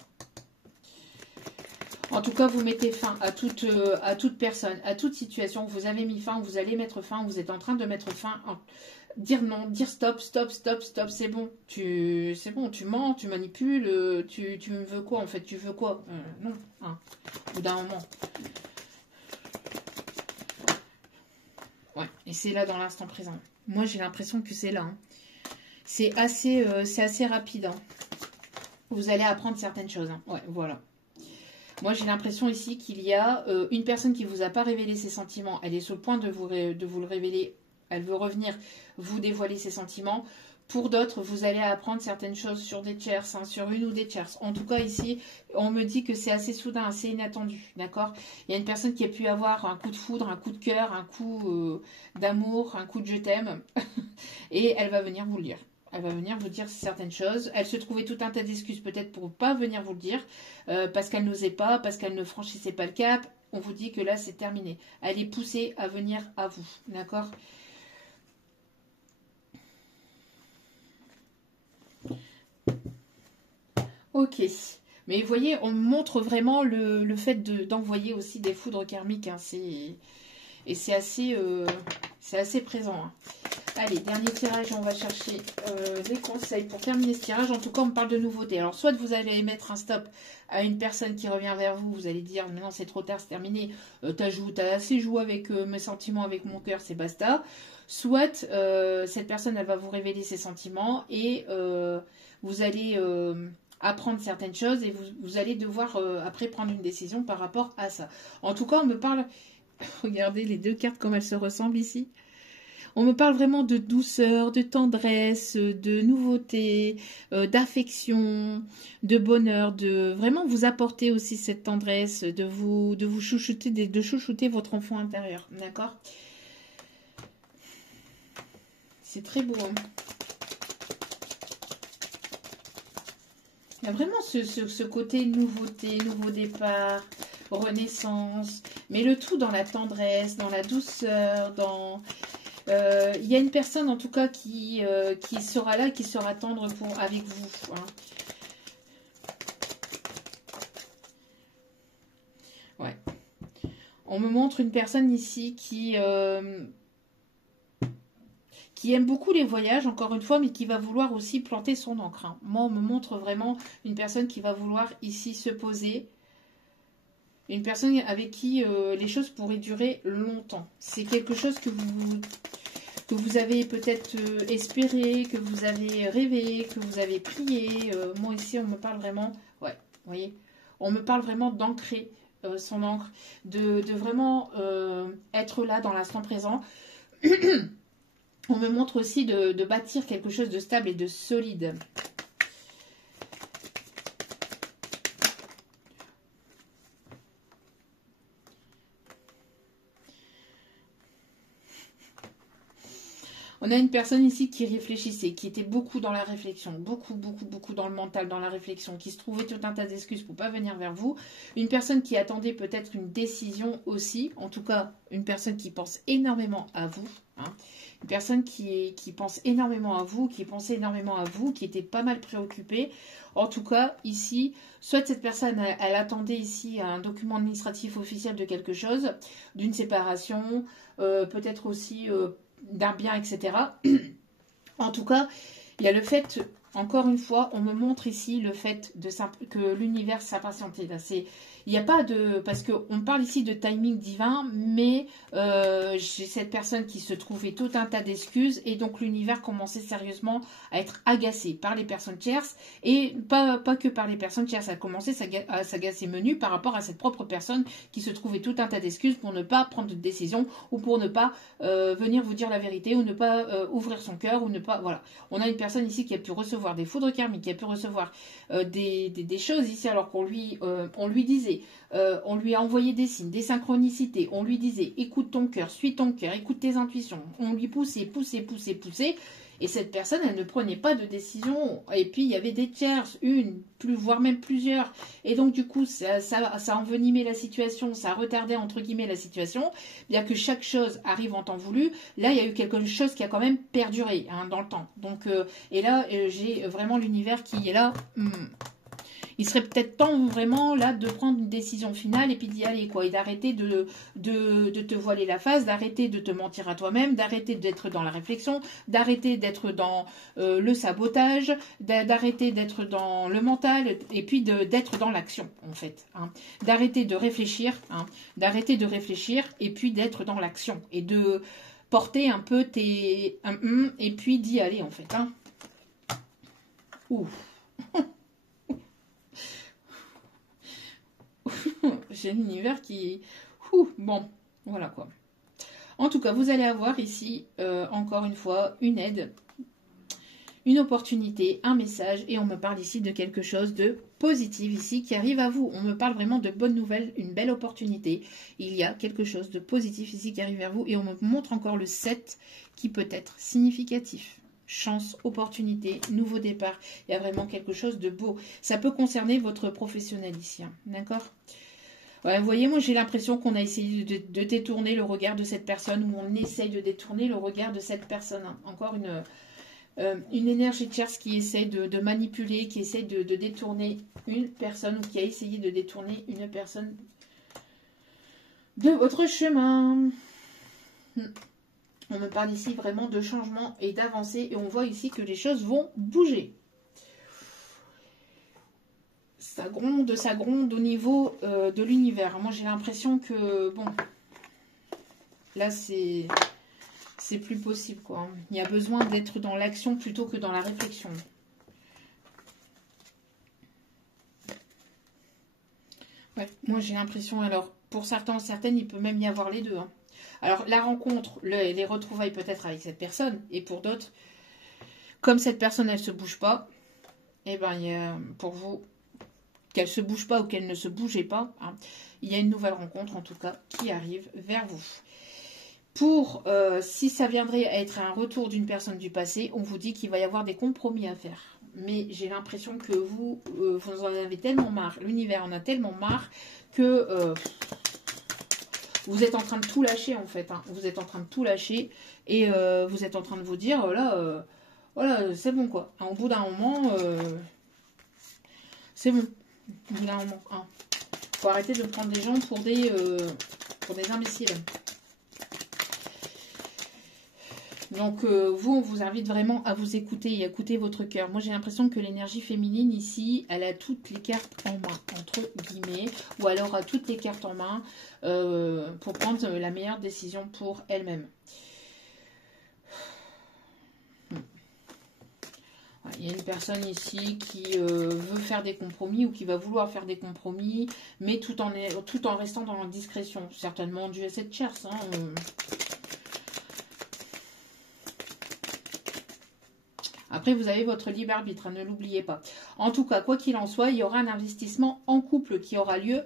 En tout cas, vous mettez fin à toute personne, à toute situation. Vous avez mis fin, vous allez mettre fin, vous êtes en train de mettre fin. Dire non, dire stop, stop, stop, stop, c'est bon. C'est bon, tu mens, tu manipules, tu me veux quoi en fait? Tu veux quoi? Non, au bout d'un moment. Ouais, et c'est là dans l'instant présent. Moi, j'ai l'impression que c'est là. C'est assez rapide. Vous allez apprendre certaines choses. Ouais, voilà. Moi, j'ai l'impression ici qu'il y a une personne qui ne vous a pas révélé ses sentiments. Elle est sur le point de vous le révéler. Elle veut revenir vous dévoiler ses sentiments. Pour d'autres, vous allez apprendre certaines choses sur des tierces, sur une ou des tierces. En tout cas, ici, on me dit que c'est assez soudain, assez inattendu. D'accord ? Il y a une personne qui a pu avoir un coup de foudre, un coup de cœur, un coup d'amour, un coup de je t'aime. Et elle va venir vous le dire. Elle va venir vous dire certaines choses. Elle se trouvait tout un tas d'excuses peut-être pour ne pas venir vous le dire. Parce qu'elle n'osait pas, parce qu'elle ne franchissait pas le cap. On vous dit que là, c'est terminé. Elle est poussée à venir à vous. D'accord ? Ok. Mais vous voyez, on montre vraiment le fait d'envoyer aussi des foudres karmiques. Hein, et c'est assez présent. Hein. Allez, dernier tirage, on va chercher des conseils pour terminer ce tirage. En tout cas, on me parle de nouveautés. Alors, soit vous allez mettre un stop à une personne qui revient vers vous, vous allez dire, maintenant c'est trop tard, c'est terminé, t'as assez joué avec mes sentiments, avec mon cœur, c'est basta. Soit cette personne, elle va vous révéler ses sentiments et vous allez apprendre certaines choses et vous allez devoir après prendre une décision par rapport à ça. En tout cas, on me parle... Regardez les deux cartes comme elles se ressemblent ici. On me parle vraiment de douceur, de tendresse, de nouveauté, d'affection, de bonheur, de vraiment vous apporter aussi cette tendresse, de vous chouchouter, de chouchouter votre enfant intérieur. D'accord? C'est très beau. Hein. Il y a vraiment ce côté nouveauté, nouveau départ, renaissance, mais le tout dans la tendresse, dans la douceur, dans... il y a une personne en tout cas qui sera là, qui sera tendre avec vous. Hein. Ouais. On me montre une personne ici qui aime beaucoup les voyages, encore une fois, mais qui va vouloir aussi planter son ancre. Hein. Moi, on me montre vraiment une personne qui va vouloir ici se poser. Une personne avec qui les choses pourraient durer longtemps. C'est quelque chose que vous avez peut-être espéré, que vous avez rêvé, que vous avez prié. Moi ici, on me parle vraiment, ouais, vous voyez, on me parle vraiment d'ancrer son encre, de vraiment être là dans l'instant présent. On me montre aussi de bâtir quelque chose de stable et de solide. On a une personne ici qui réfléchissait, qui était beaucoup dans la réflexion, beaucoup dans le mental, dans la réflexion, qui se trouvait tout un tas d'excuses pour ne pas venir vers vous. Une personne qui attendait peut-être une décision aussi, en tout cas une personne qui pense énormément à vous. Hein. Une personne qui pense énormément à vous, qui pensait énormément à vous, qui était pas mal préoccupée. En tout cas, ici, soit cette personne, elle attendait ici un document administratif officiel de quelque chose, d'une séparation, peut-être aussi... d'un bien, etc. En tout cas, il y a le fait, encore une fois, on me montre ici le fait que l'univers s'impatientait. Il n'y a pas de... Parce qu'on parle ici de timing divin, mais j'ai cette personne qui se trouvait tout un tas d'excuses, et donc l'univers commençait sérieusement à être agacé par les personnes tierces, et pas que par les personnes tierces, a commencé à s'agacer menu par rapport à cette propre personne qui se trouvait tout un tas d'excuses pour ne pas prendre de décision, ou pour ne pas venir vous dire la vérité, ou ne pas ouvrir son cœur, ou ne pas... Voilà. On a une personne ici qui a pu recevoir des foudres karmiques, qui a pu recevoir des choses ici, alors qu'on lui disait, on lui a envoyé des signes, des synchronicités, on lui disait écoute ton cœur, suis ton cœur, écoute tes intuitions, on lui poussait, et cette personne, elle ne prenait pas de décision, et puis il y avait des tierces, voire même plusieurs, et donc du coup ça envenimait la situation, ça retardait entre guillemets la situation, bien que chaque chose arrive en temps voulu. Là il y a eu quelque chose qui a quand même perduré hein, dans le temps, donc et là j'ai vraiment l'univers qui est là. Il serait peut-être temps vraiment là de prendre une décision finale et puis d'y aller quoi, et d'arrêter de te voiler la face, d'arrêter de te mentir à toi-même, d'arrêter d'être dans la réflexion, d'arrêter d'être dans le sabotage, d'arrêter d'être dans le mental et puis d'être dans l'action en fait. Hein. D'arrêter de réfléchir, hein, et puis d'être dans l'action et de porter un peu tes et puis d'y aller en fait. Hein. Ouh. J'ai l'univers qui... bon, voilà quoi. En tout cas, vous allez avoir ici, encore une fois, une aide, une opportunité, un message, et on me parle ici de quelque chose de positif ici qui arrive à vous. On me parle vraiment de bonnes nouvelles, une belle opportunité. Il y a quelque chose de positif ici qui arrive vers vous, et on me montre encore le 7 qui peut être significatif. Chance, opportunité, nouveau départ. Il y a vraiment quelque chose de beau. Ça peut concerner votre professionnel ici. Hein, d'accord ? Ouais, vous voyez, moi j'ai l'impression qu'on a essayé de détourner le regard de cette personne, ou on essaye de détourner le regard de cette personne. Hein. Encore une... Une énergie tierce qui essaie de manipuler, qui essaie de détourner une personne, ou qui a essayé de détourner une personne de votre chemin. On me parle ici vraiment de changement et d'avancée, et on voit ici que les choses vont bouger. Ça gronde au niveau de l'univers. Moi, j'ai l'impression que, bon, là, c'est plus possible, quoi. Il y a besoin d'être dans l'action plutôt que dans la réflexion. Ouais, moi, j'ai l'impression, alors, pour certains, certaines, il peut même y avoir les deux, hein. Alors, la rencontre, les retrouvailles peut-être avec cette personne, et pour d'autres, comme cette personne, elle ne se bouge pas, et ben, il y a, pour vous, qu'elle se bouge pas ou qu'elle ne se bougeait pas, hein, il y a une nouvelle rencontre, en tout cas, qui arrive vers vous. Pour, si ça viendrait à être un retour d'une personne du passé, on vous dit qu'il va y avoir des compromis à faire. Mais j'ai l'impression que vous en avez tellement marre, l'univers en a tellement marre, que vous êtes en train de tout lâcher, en fait. Hein. Vous êtes en train de tout lâcher, et vous êtes en train de vous dire, là, voilà, c'est bon, quoi. Hein, au bout d'un moment, c'est bon. Au bout d'un moment, hein. Faut arrêter de prendre des gens pour des imbéciles. Donc, vous, on vous invite vraiment à vous écouter et à écouter votre cœur. Moi, j'ai l'impression que l'énergie féminine, ici, elle a toutes les cartes en main, entre guillemets, ou alors a toutes les cartes en main pour prendre la meilleure décision pour elle-même. Il y a une personne ici qui veut faire des compromis ou qui va vouloir faire des compromis, mais tout en restant dans la discrétion. Certainement dû à cette chasse, hein. Après, vous avez votre libre arbitre, hein, ne l'oubliez pas. En tout cas, quoi qu'il en soit, il y aura un investissement en couple qui aura lieu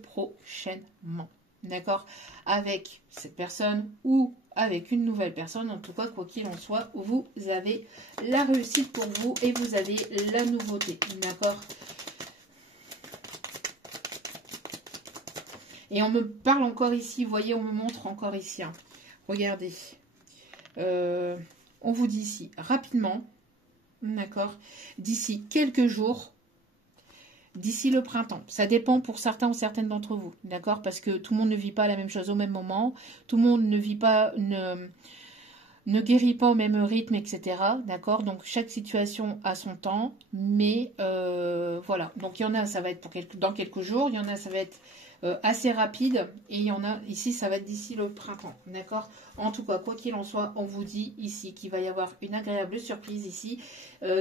prochainement. D'accord? Avec cette personne ou avec une nouvelle personne. En tout cas, quoi qu'il en soit, vous avez la réussite pour vous et vous avez la nouveauté. D'accord? Et on me parle encore ici, vous voyez, on me montre encore ici. Hein. Regardez. On vous dit ici, rapidement, d'accord, d'ici quelques jours, d'ici le printemps. Ça dépend pour certains ou certaines d'entre vous, d'accord, parce que tout le monde ne vit pas la même chose au même moment, tout le monde ne vit pas, ne guérit pas au même rythme, etc., d'accord, donc chaque situation a son temps, mais voilà, donc il y en a, ça va être dans quelques jours, il y en a, ça va être assez rapide, et il y en a ici, ça va être d'ici le printemps, d'accord. En tout cas, quoi qu'il en soit, on vous dit ici qu'il va y avoir une agréable surprise ici,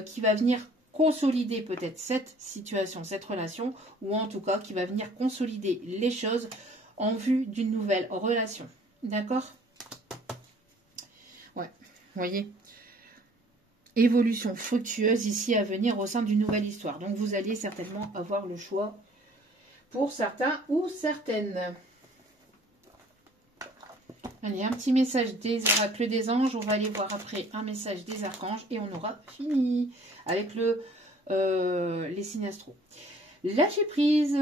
qui va venir consolider peut-être cette situation, cette relation, ou en tout cas qui va venir consolider les choses en vue d'une nouvelle relation, d'accord. Ouais, vous voyez, évolution fructueuse ici à venir au sein d'une nouvelle histoire, donc vous allez certainement avoir le choix pour certains ou certaines. Allez, un petit message des oracles des anges. On va aller voir après un message des archanges et on aura fini avec les signes astro. Lâcher prise.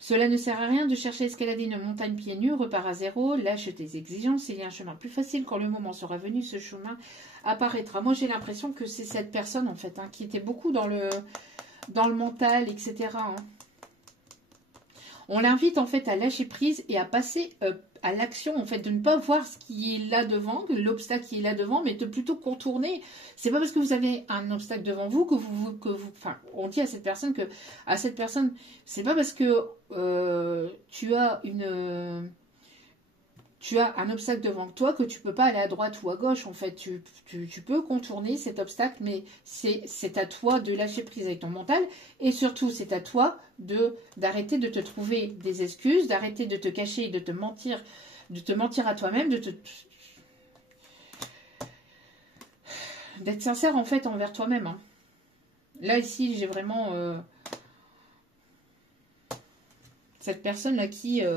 Cela ne sert à rien de chercher à escalader une montagne pieds nus, repars à zéro, lâche tes exigences, il y a un chemin plus facile, quand le moment sera venu, ce chemin apparaîtra. Moi j'ai l'impression que c'est cette personne en fait, hein, qui était beaucoup dans le mental, etc. Hein. On l'invite en fait à lâcher prise et à passer à l'action, en fait, de ne pas voir ce qui est là devant, l'obstacle qui est là devant, mais de plutôt contourner. C'est pas parce que vous avez un obstacle devant vous que vous enfin, on dit à cette personne, c'est pas parce que tu as un obstacle devant toi que tu peux pas aller à droite ou à gauche. En fait, tu peux contourner cet obstacle, mais c'est à toi de lâcher prise avec ton mental. Et surtout, c'est à toi d'arrêter de te trouver des excuses, d'arrêter de te cacher, de te mentir à toi-même, d'être sincère en fait envers toi-même. Hein. Là, ici, j'ai vraiment cette personne-là qui a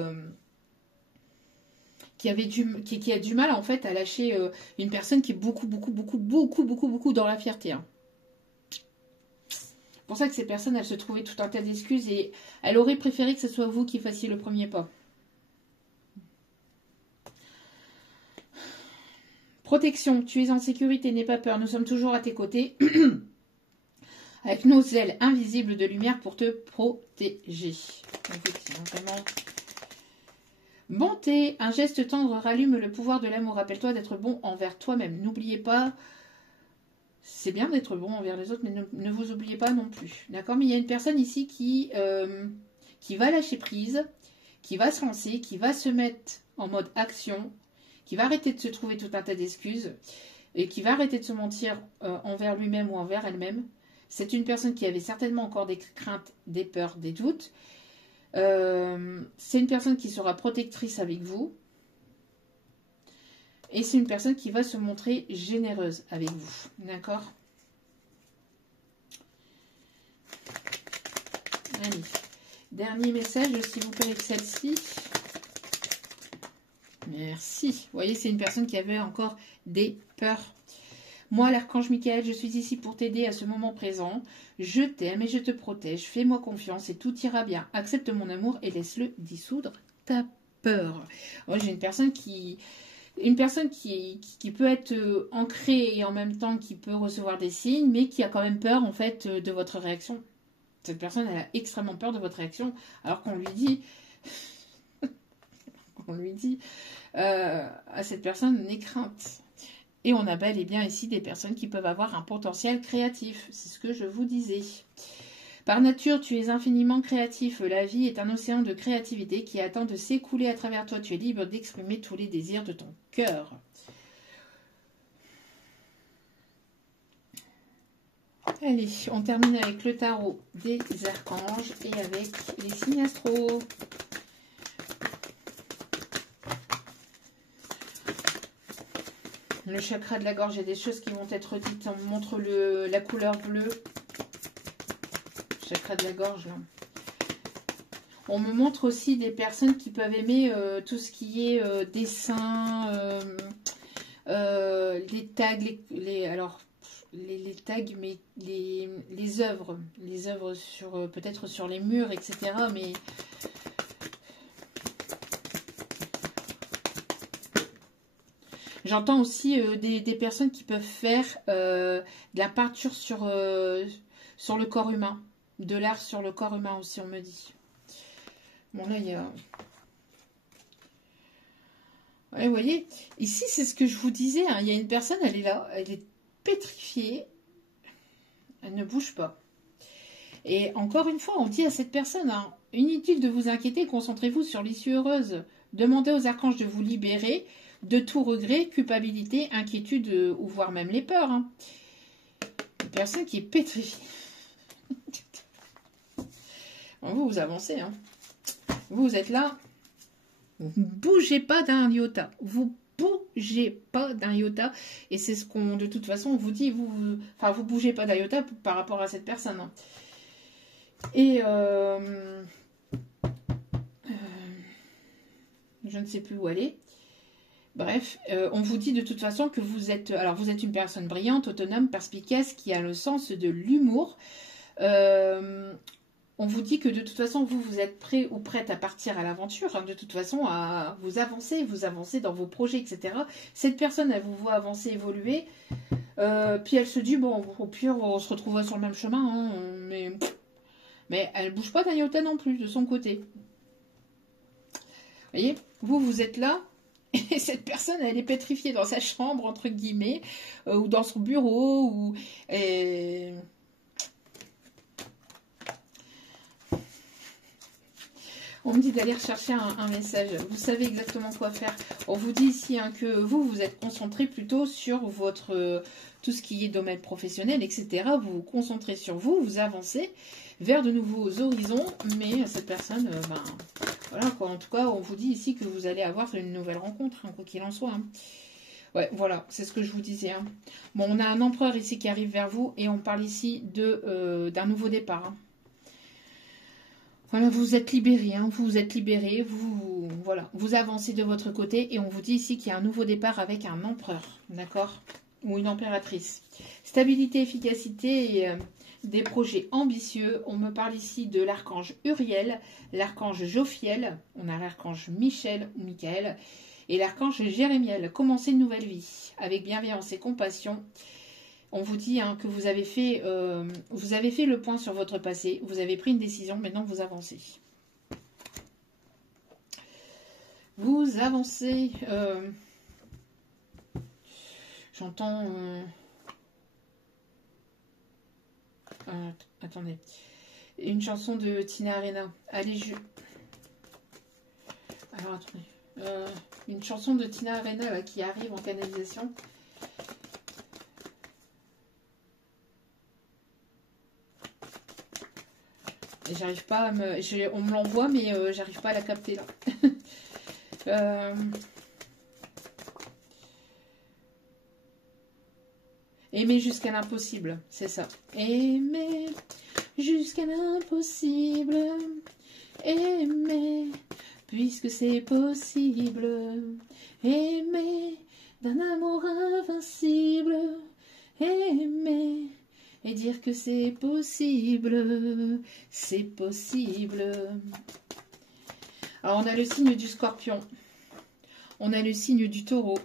du mal en fait à lâcher une personne qui est beaucoup dans la fierté. Hein. C'est pour ça que ces personnes, elles se trouvaient tout un tas d'excuses et elle aurait préféré que ce soit vous qui fassiez le premier pas. Protection, tu es en sécurité, n'aie pas peur, nous sommes toujours à tes côtés. Avec nos ailes invisibles de lumière pour te protéger. Vraiment. Bonté, un geste tendre rallume le pouvoir de l'amour. Rappelle-toi d'être bon envers toi-même. N'oubliez pas, c'est bien d'être bon envers les autres, mais ne vous oubliez pas non plus. D'accord? Mais il y a une personne ici qui va lâcher prise, qui va se lancer, qui va se mettre en mode action, qui va arrêter de se trouver tout un tas d'excuses et qui va arrêter de se mentir envers lui-même ou envers elle-même. C'est une personne qui avait certainement encore des craintes, des peurs, des doutes. C'est une personne qui sera protectrice avec vous. Et c'est une personne qui va se montrer généreuse avec vous. D'accord? Allez. Dernier message, s'il vous plaît, avec celle-ci. Merci. Vous voyez, c'est une personne qui avait encore des peurs. Moi, l'archange Michael, je suis ici pour t'aider à ce moment présent. Je t'aime et je te protège. Fais-moi confiance et tout ira bien. Accepte mon amour et laisse-le dissoudre ta peur. Oh, j'ai une personne qui peut être ancrée et en même temps qui peut recevoir des signes, mais qui a quand même peur en fait de votre réaction. Cette personne, elle a extrêmement peur de votre réaction, alors qu'on lui dit, à cette personne, n'aie crainte. Et on a bel et bien ici des personnes qui peuvent avoir un potentiel créatif. C'est ce que je vous disais. Par nature, tu es infiniment créatif. La vie est un océan de créativité qui attend de s'écouler à travers toi. Tu es libre d'exprimer tous les désirs de ton cœur. Allez, on termine avec le tarot des archanges et avec les signes astro. Le chakra de la gorge, il y a des choses qui vont être dites. On montre la couleur bleue. Chakra de la gorge. Là. On me montre aussi des personnes qui peuvent aimer tout ce qui est dessin, les tags, les tags, mais les œuvres sur peut-être sur les murs, etc. Mais j'entends aussi des personnes qui peuvent faire de la peinture sur le corps humain. De l'art sur le corps humain aussi, on me dit. Bon, là, il y a... Ouais, vous voyez, ici, c'est ce que je vous disais. Hein. Il y a une personne, elle est là, elle est pétrifiée. Elle ne bouge pas. Et encore une fois, on dit à cette personne, hein, inutile de vous inquiéter, concentrez-vous sur l'issue heureuse. Demandez aux archanges de vous libérer de tout regret, culpabilité, inquiétude ou voire même les peurs. Hein. Une personne qui est pétrifiée. Vous avancez. Hein. Vous êtes là. Vous ne bougez pas d'un iota. Vous bougez pas d'un iota. Et c'est ce qu'on, de toute façon, on vous dit. Vous bougez pas d'un iota par rapport à cette personne. Hein. Et je ne sais plus où aller. Bref, on vous dit de toute façon que vous êtes une personne brillante, autonome, perspicace, qui a le sens de l'humour. On vous dit que de toute façon, vous êtes prêt ou prête à partir à l'aventure, hein, de toute façon, à vous avancer dans vos projets, etc. Cette personne, elle vous voit avancer, évoluer, puis elle se dit, bon, au pire, on se retrouvera sur le même chemin, hein, mais elle ne bouge pas d'un iota non plus, de son côté. Vous voyez, vous êtes là, et cette personne, elle est pétrifiée dans sa chambre, entre guillemets, ou dans son bureau, ou... On me dit d'aller rechercher un message. Vous savez exactement quoi faire. On vous dit ici hein, que vous êtes concentré plutôt sur votre tout ce qui est domaine professionnel, etc. Vous vous concentrez sur vous, vous avancez vers de nouveaux horizons. Mais cette personne, voilà quoi. En tout cas, on vous dit ici que vous allez avoir une nouvelle rencontre, hein, quoi qu'il en soit. Hein. Ouais, voilà, c'est ce que je vous disais. Hein. Bon, on a un empereur ici qui arrive vers vous et on parle ici d'un nouveau départ. Hein. Voilà, vous êtes libérés, hein, vous êtes libérés, vous avancez de votre côté et on vous dit ici qu'il y a un nouveau départ avec un empereur, d'accord? Ou une impératrice. Stabilité, efficacité et des projets ambitieux. On me parle ici de l'archange Uriel, l'archange Jophiel, on a l'archange Michel ou Michael Et l'archange Jérémiel, commencez une nouvelle vie avec bienveillance et compassion. On vous dit que vous avez fait le point sur votre passé, vous avez pris une décision, maintenant vous avancez. Vous avancez. J'entends... attendez. Une chanson de Tina Arena. Allez, alors, attendez. Une chanson de Tina Arena là, qui arrive en canalisation. Et j'arrive pas à me... On me l'envoie, mais j'arrive pas à la capter là. Aimer jusqu'à l'impossible, c'est ça. Aimer jusqu'à l'impossible. Aimer, puisque c'est possible. Aimer d'un amour invincible. Aimer et dire que c'est possible. C'est possible. Alors, on a le signe du Scorpion. On a le signe du Taureau.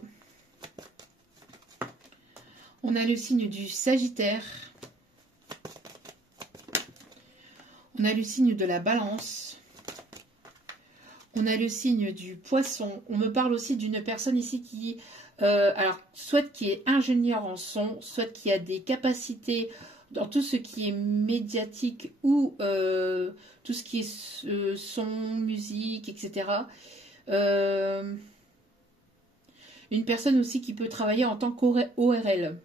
On a le signe du Sagittaire. On a le signe de la Balance. On a le signe du Poisson. On me parle aussi d'une personne ici qui, alors, soit qui est ingénieur en son, soit qui a des capacités dans tout ce qui est médiatique ou tout ce qui est son, musique, etc. Une personne aussi qui peut travailler en tant qu'ORL.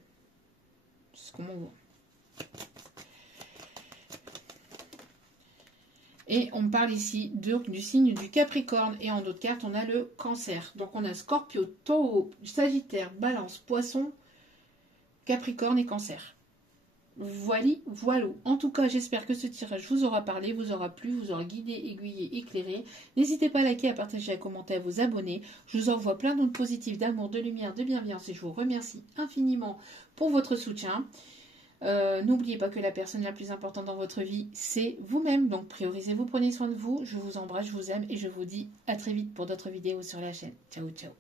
C'est comment on voit. Et on me parle ici du signe du Capricorne. Et en d'autres cartes, on a le Cancer. Donc on a Scorpio, Taureau, Sagittaire, Balance, Poisson, Capricorne et Cancer. Voilà. En tout cas, j'espère que ce tirage vous aura parlé, vous aura plu, vous aura guidé, aiguillé, éclairé. N'hésitez pas à liker, à partager, à commenter, à vous abonner. Je vous envoie plein d'ondes positives, d'amour, de lumière, de bienveillance et je vous remercie infiniment pour votre soutien. N'oubliez pas que la personne la plus importante dans votre vie, c'est vous-même. Donc priorisez-vous, prenez soin de vous. Je vous embrasse, je vous aime et je vous dis à très vite pour d'autres vidéos sur la chaîne. Ciao, ciao.